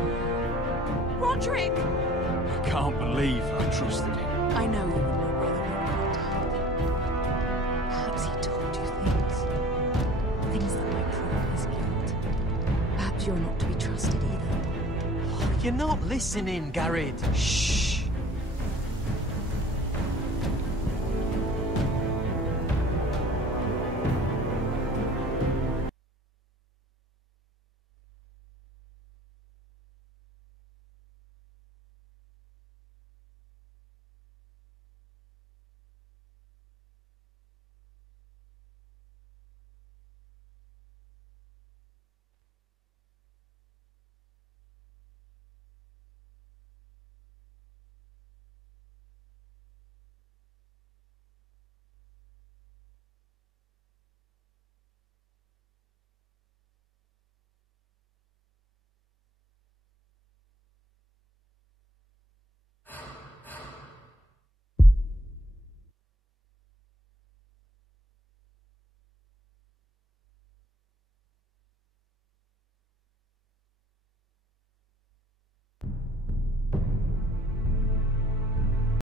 Roderick! I can't believe I trusted him. I know you and my brother were not. Perhaps he told you things that might prove his guilt. Perhaps you're not to be trusted either. You're not listening, Garrett. Shh.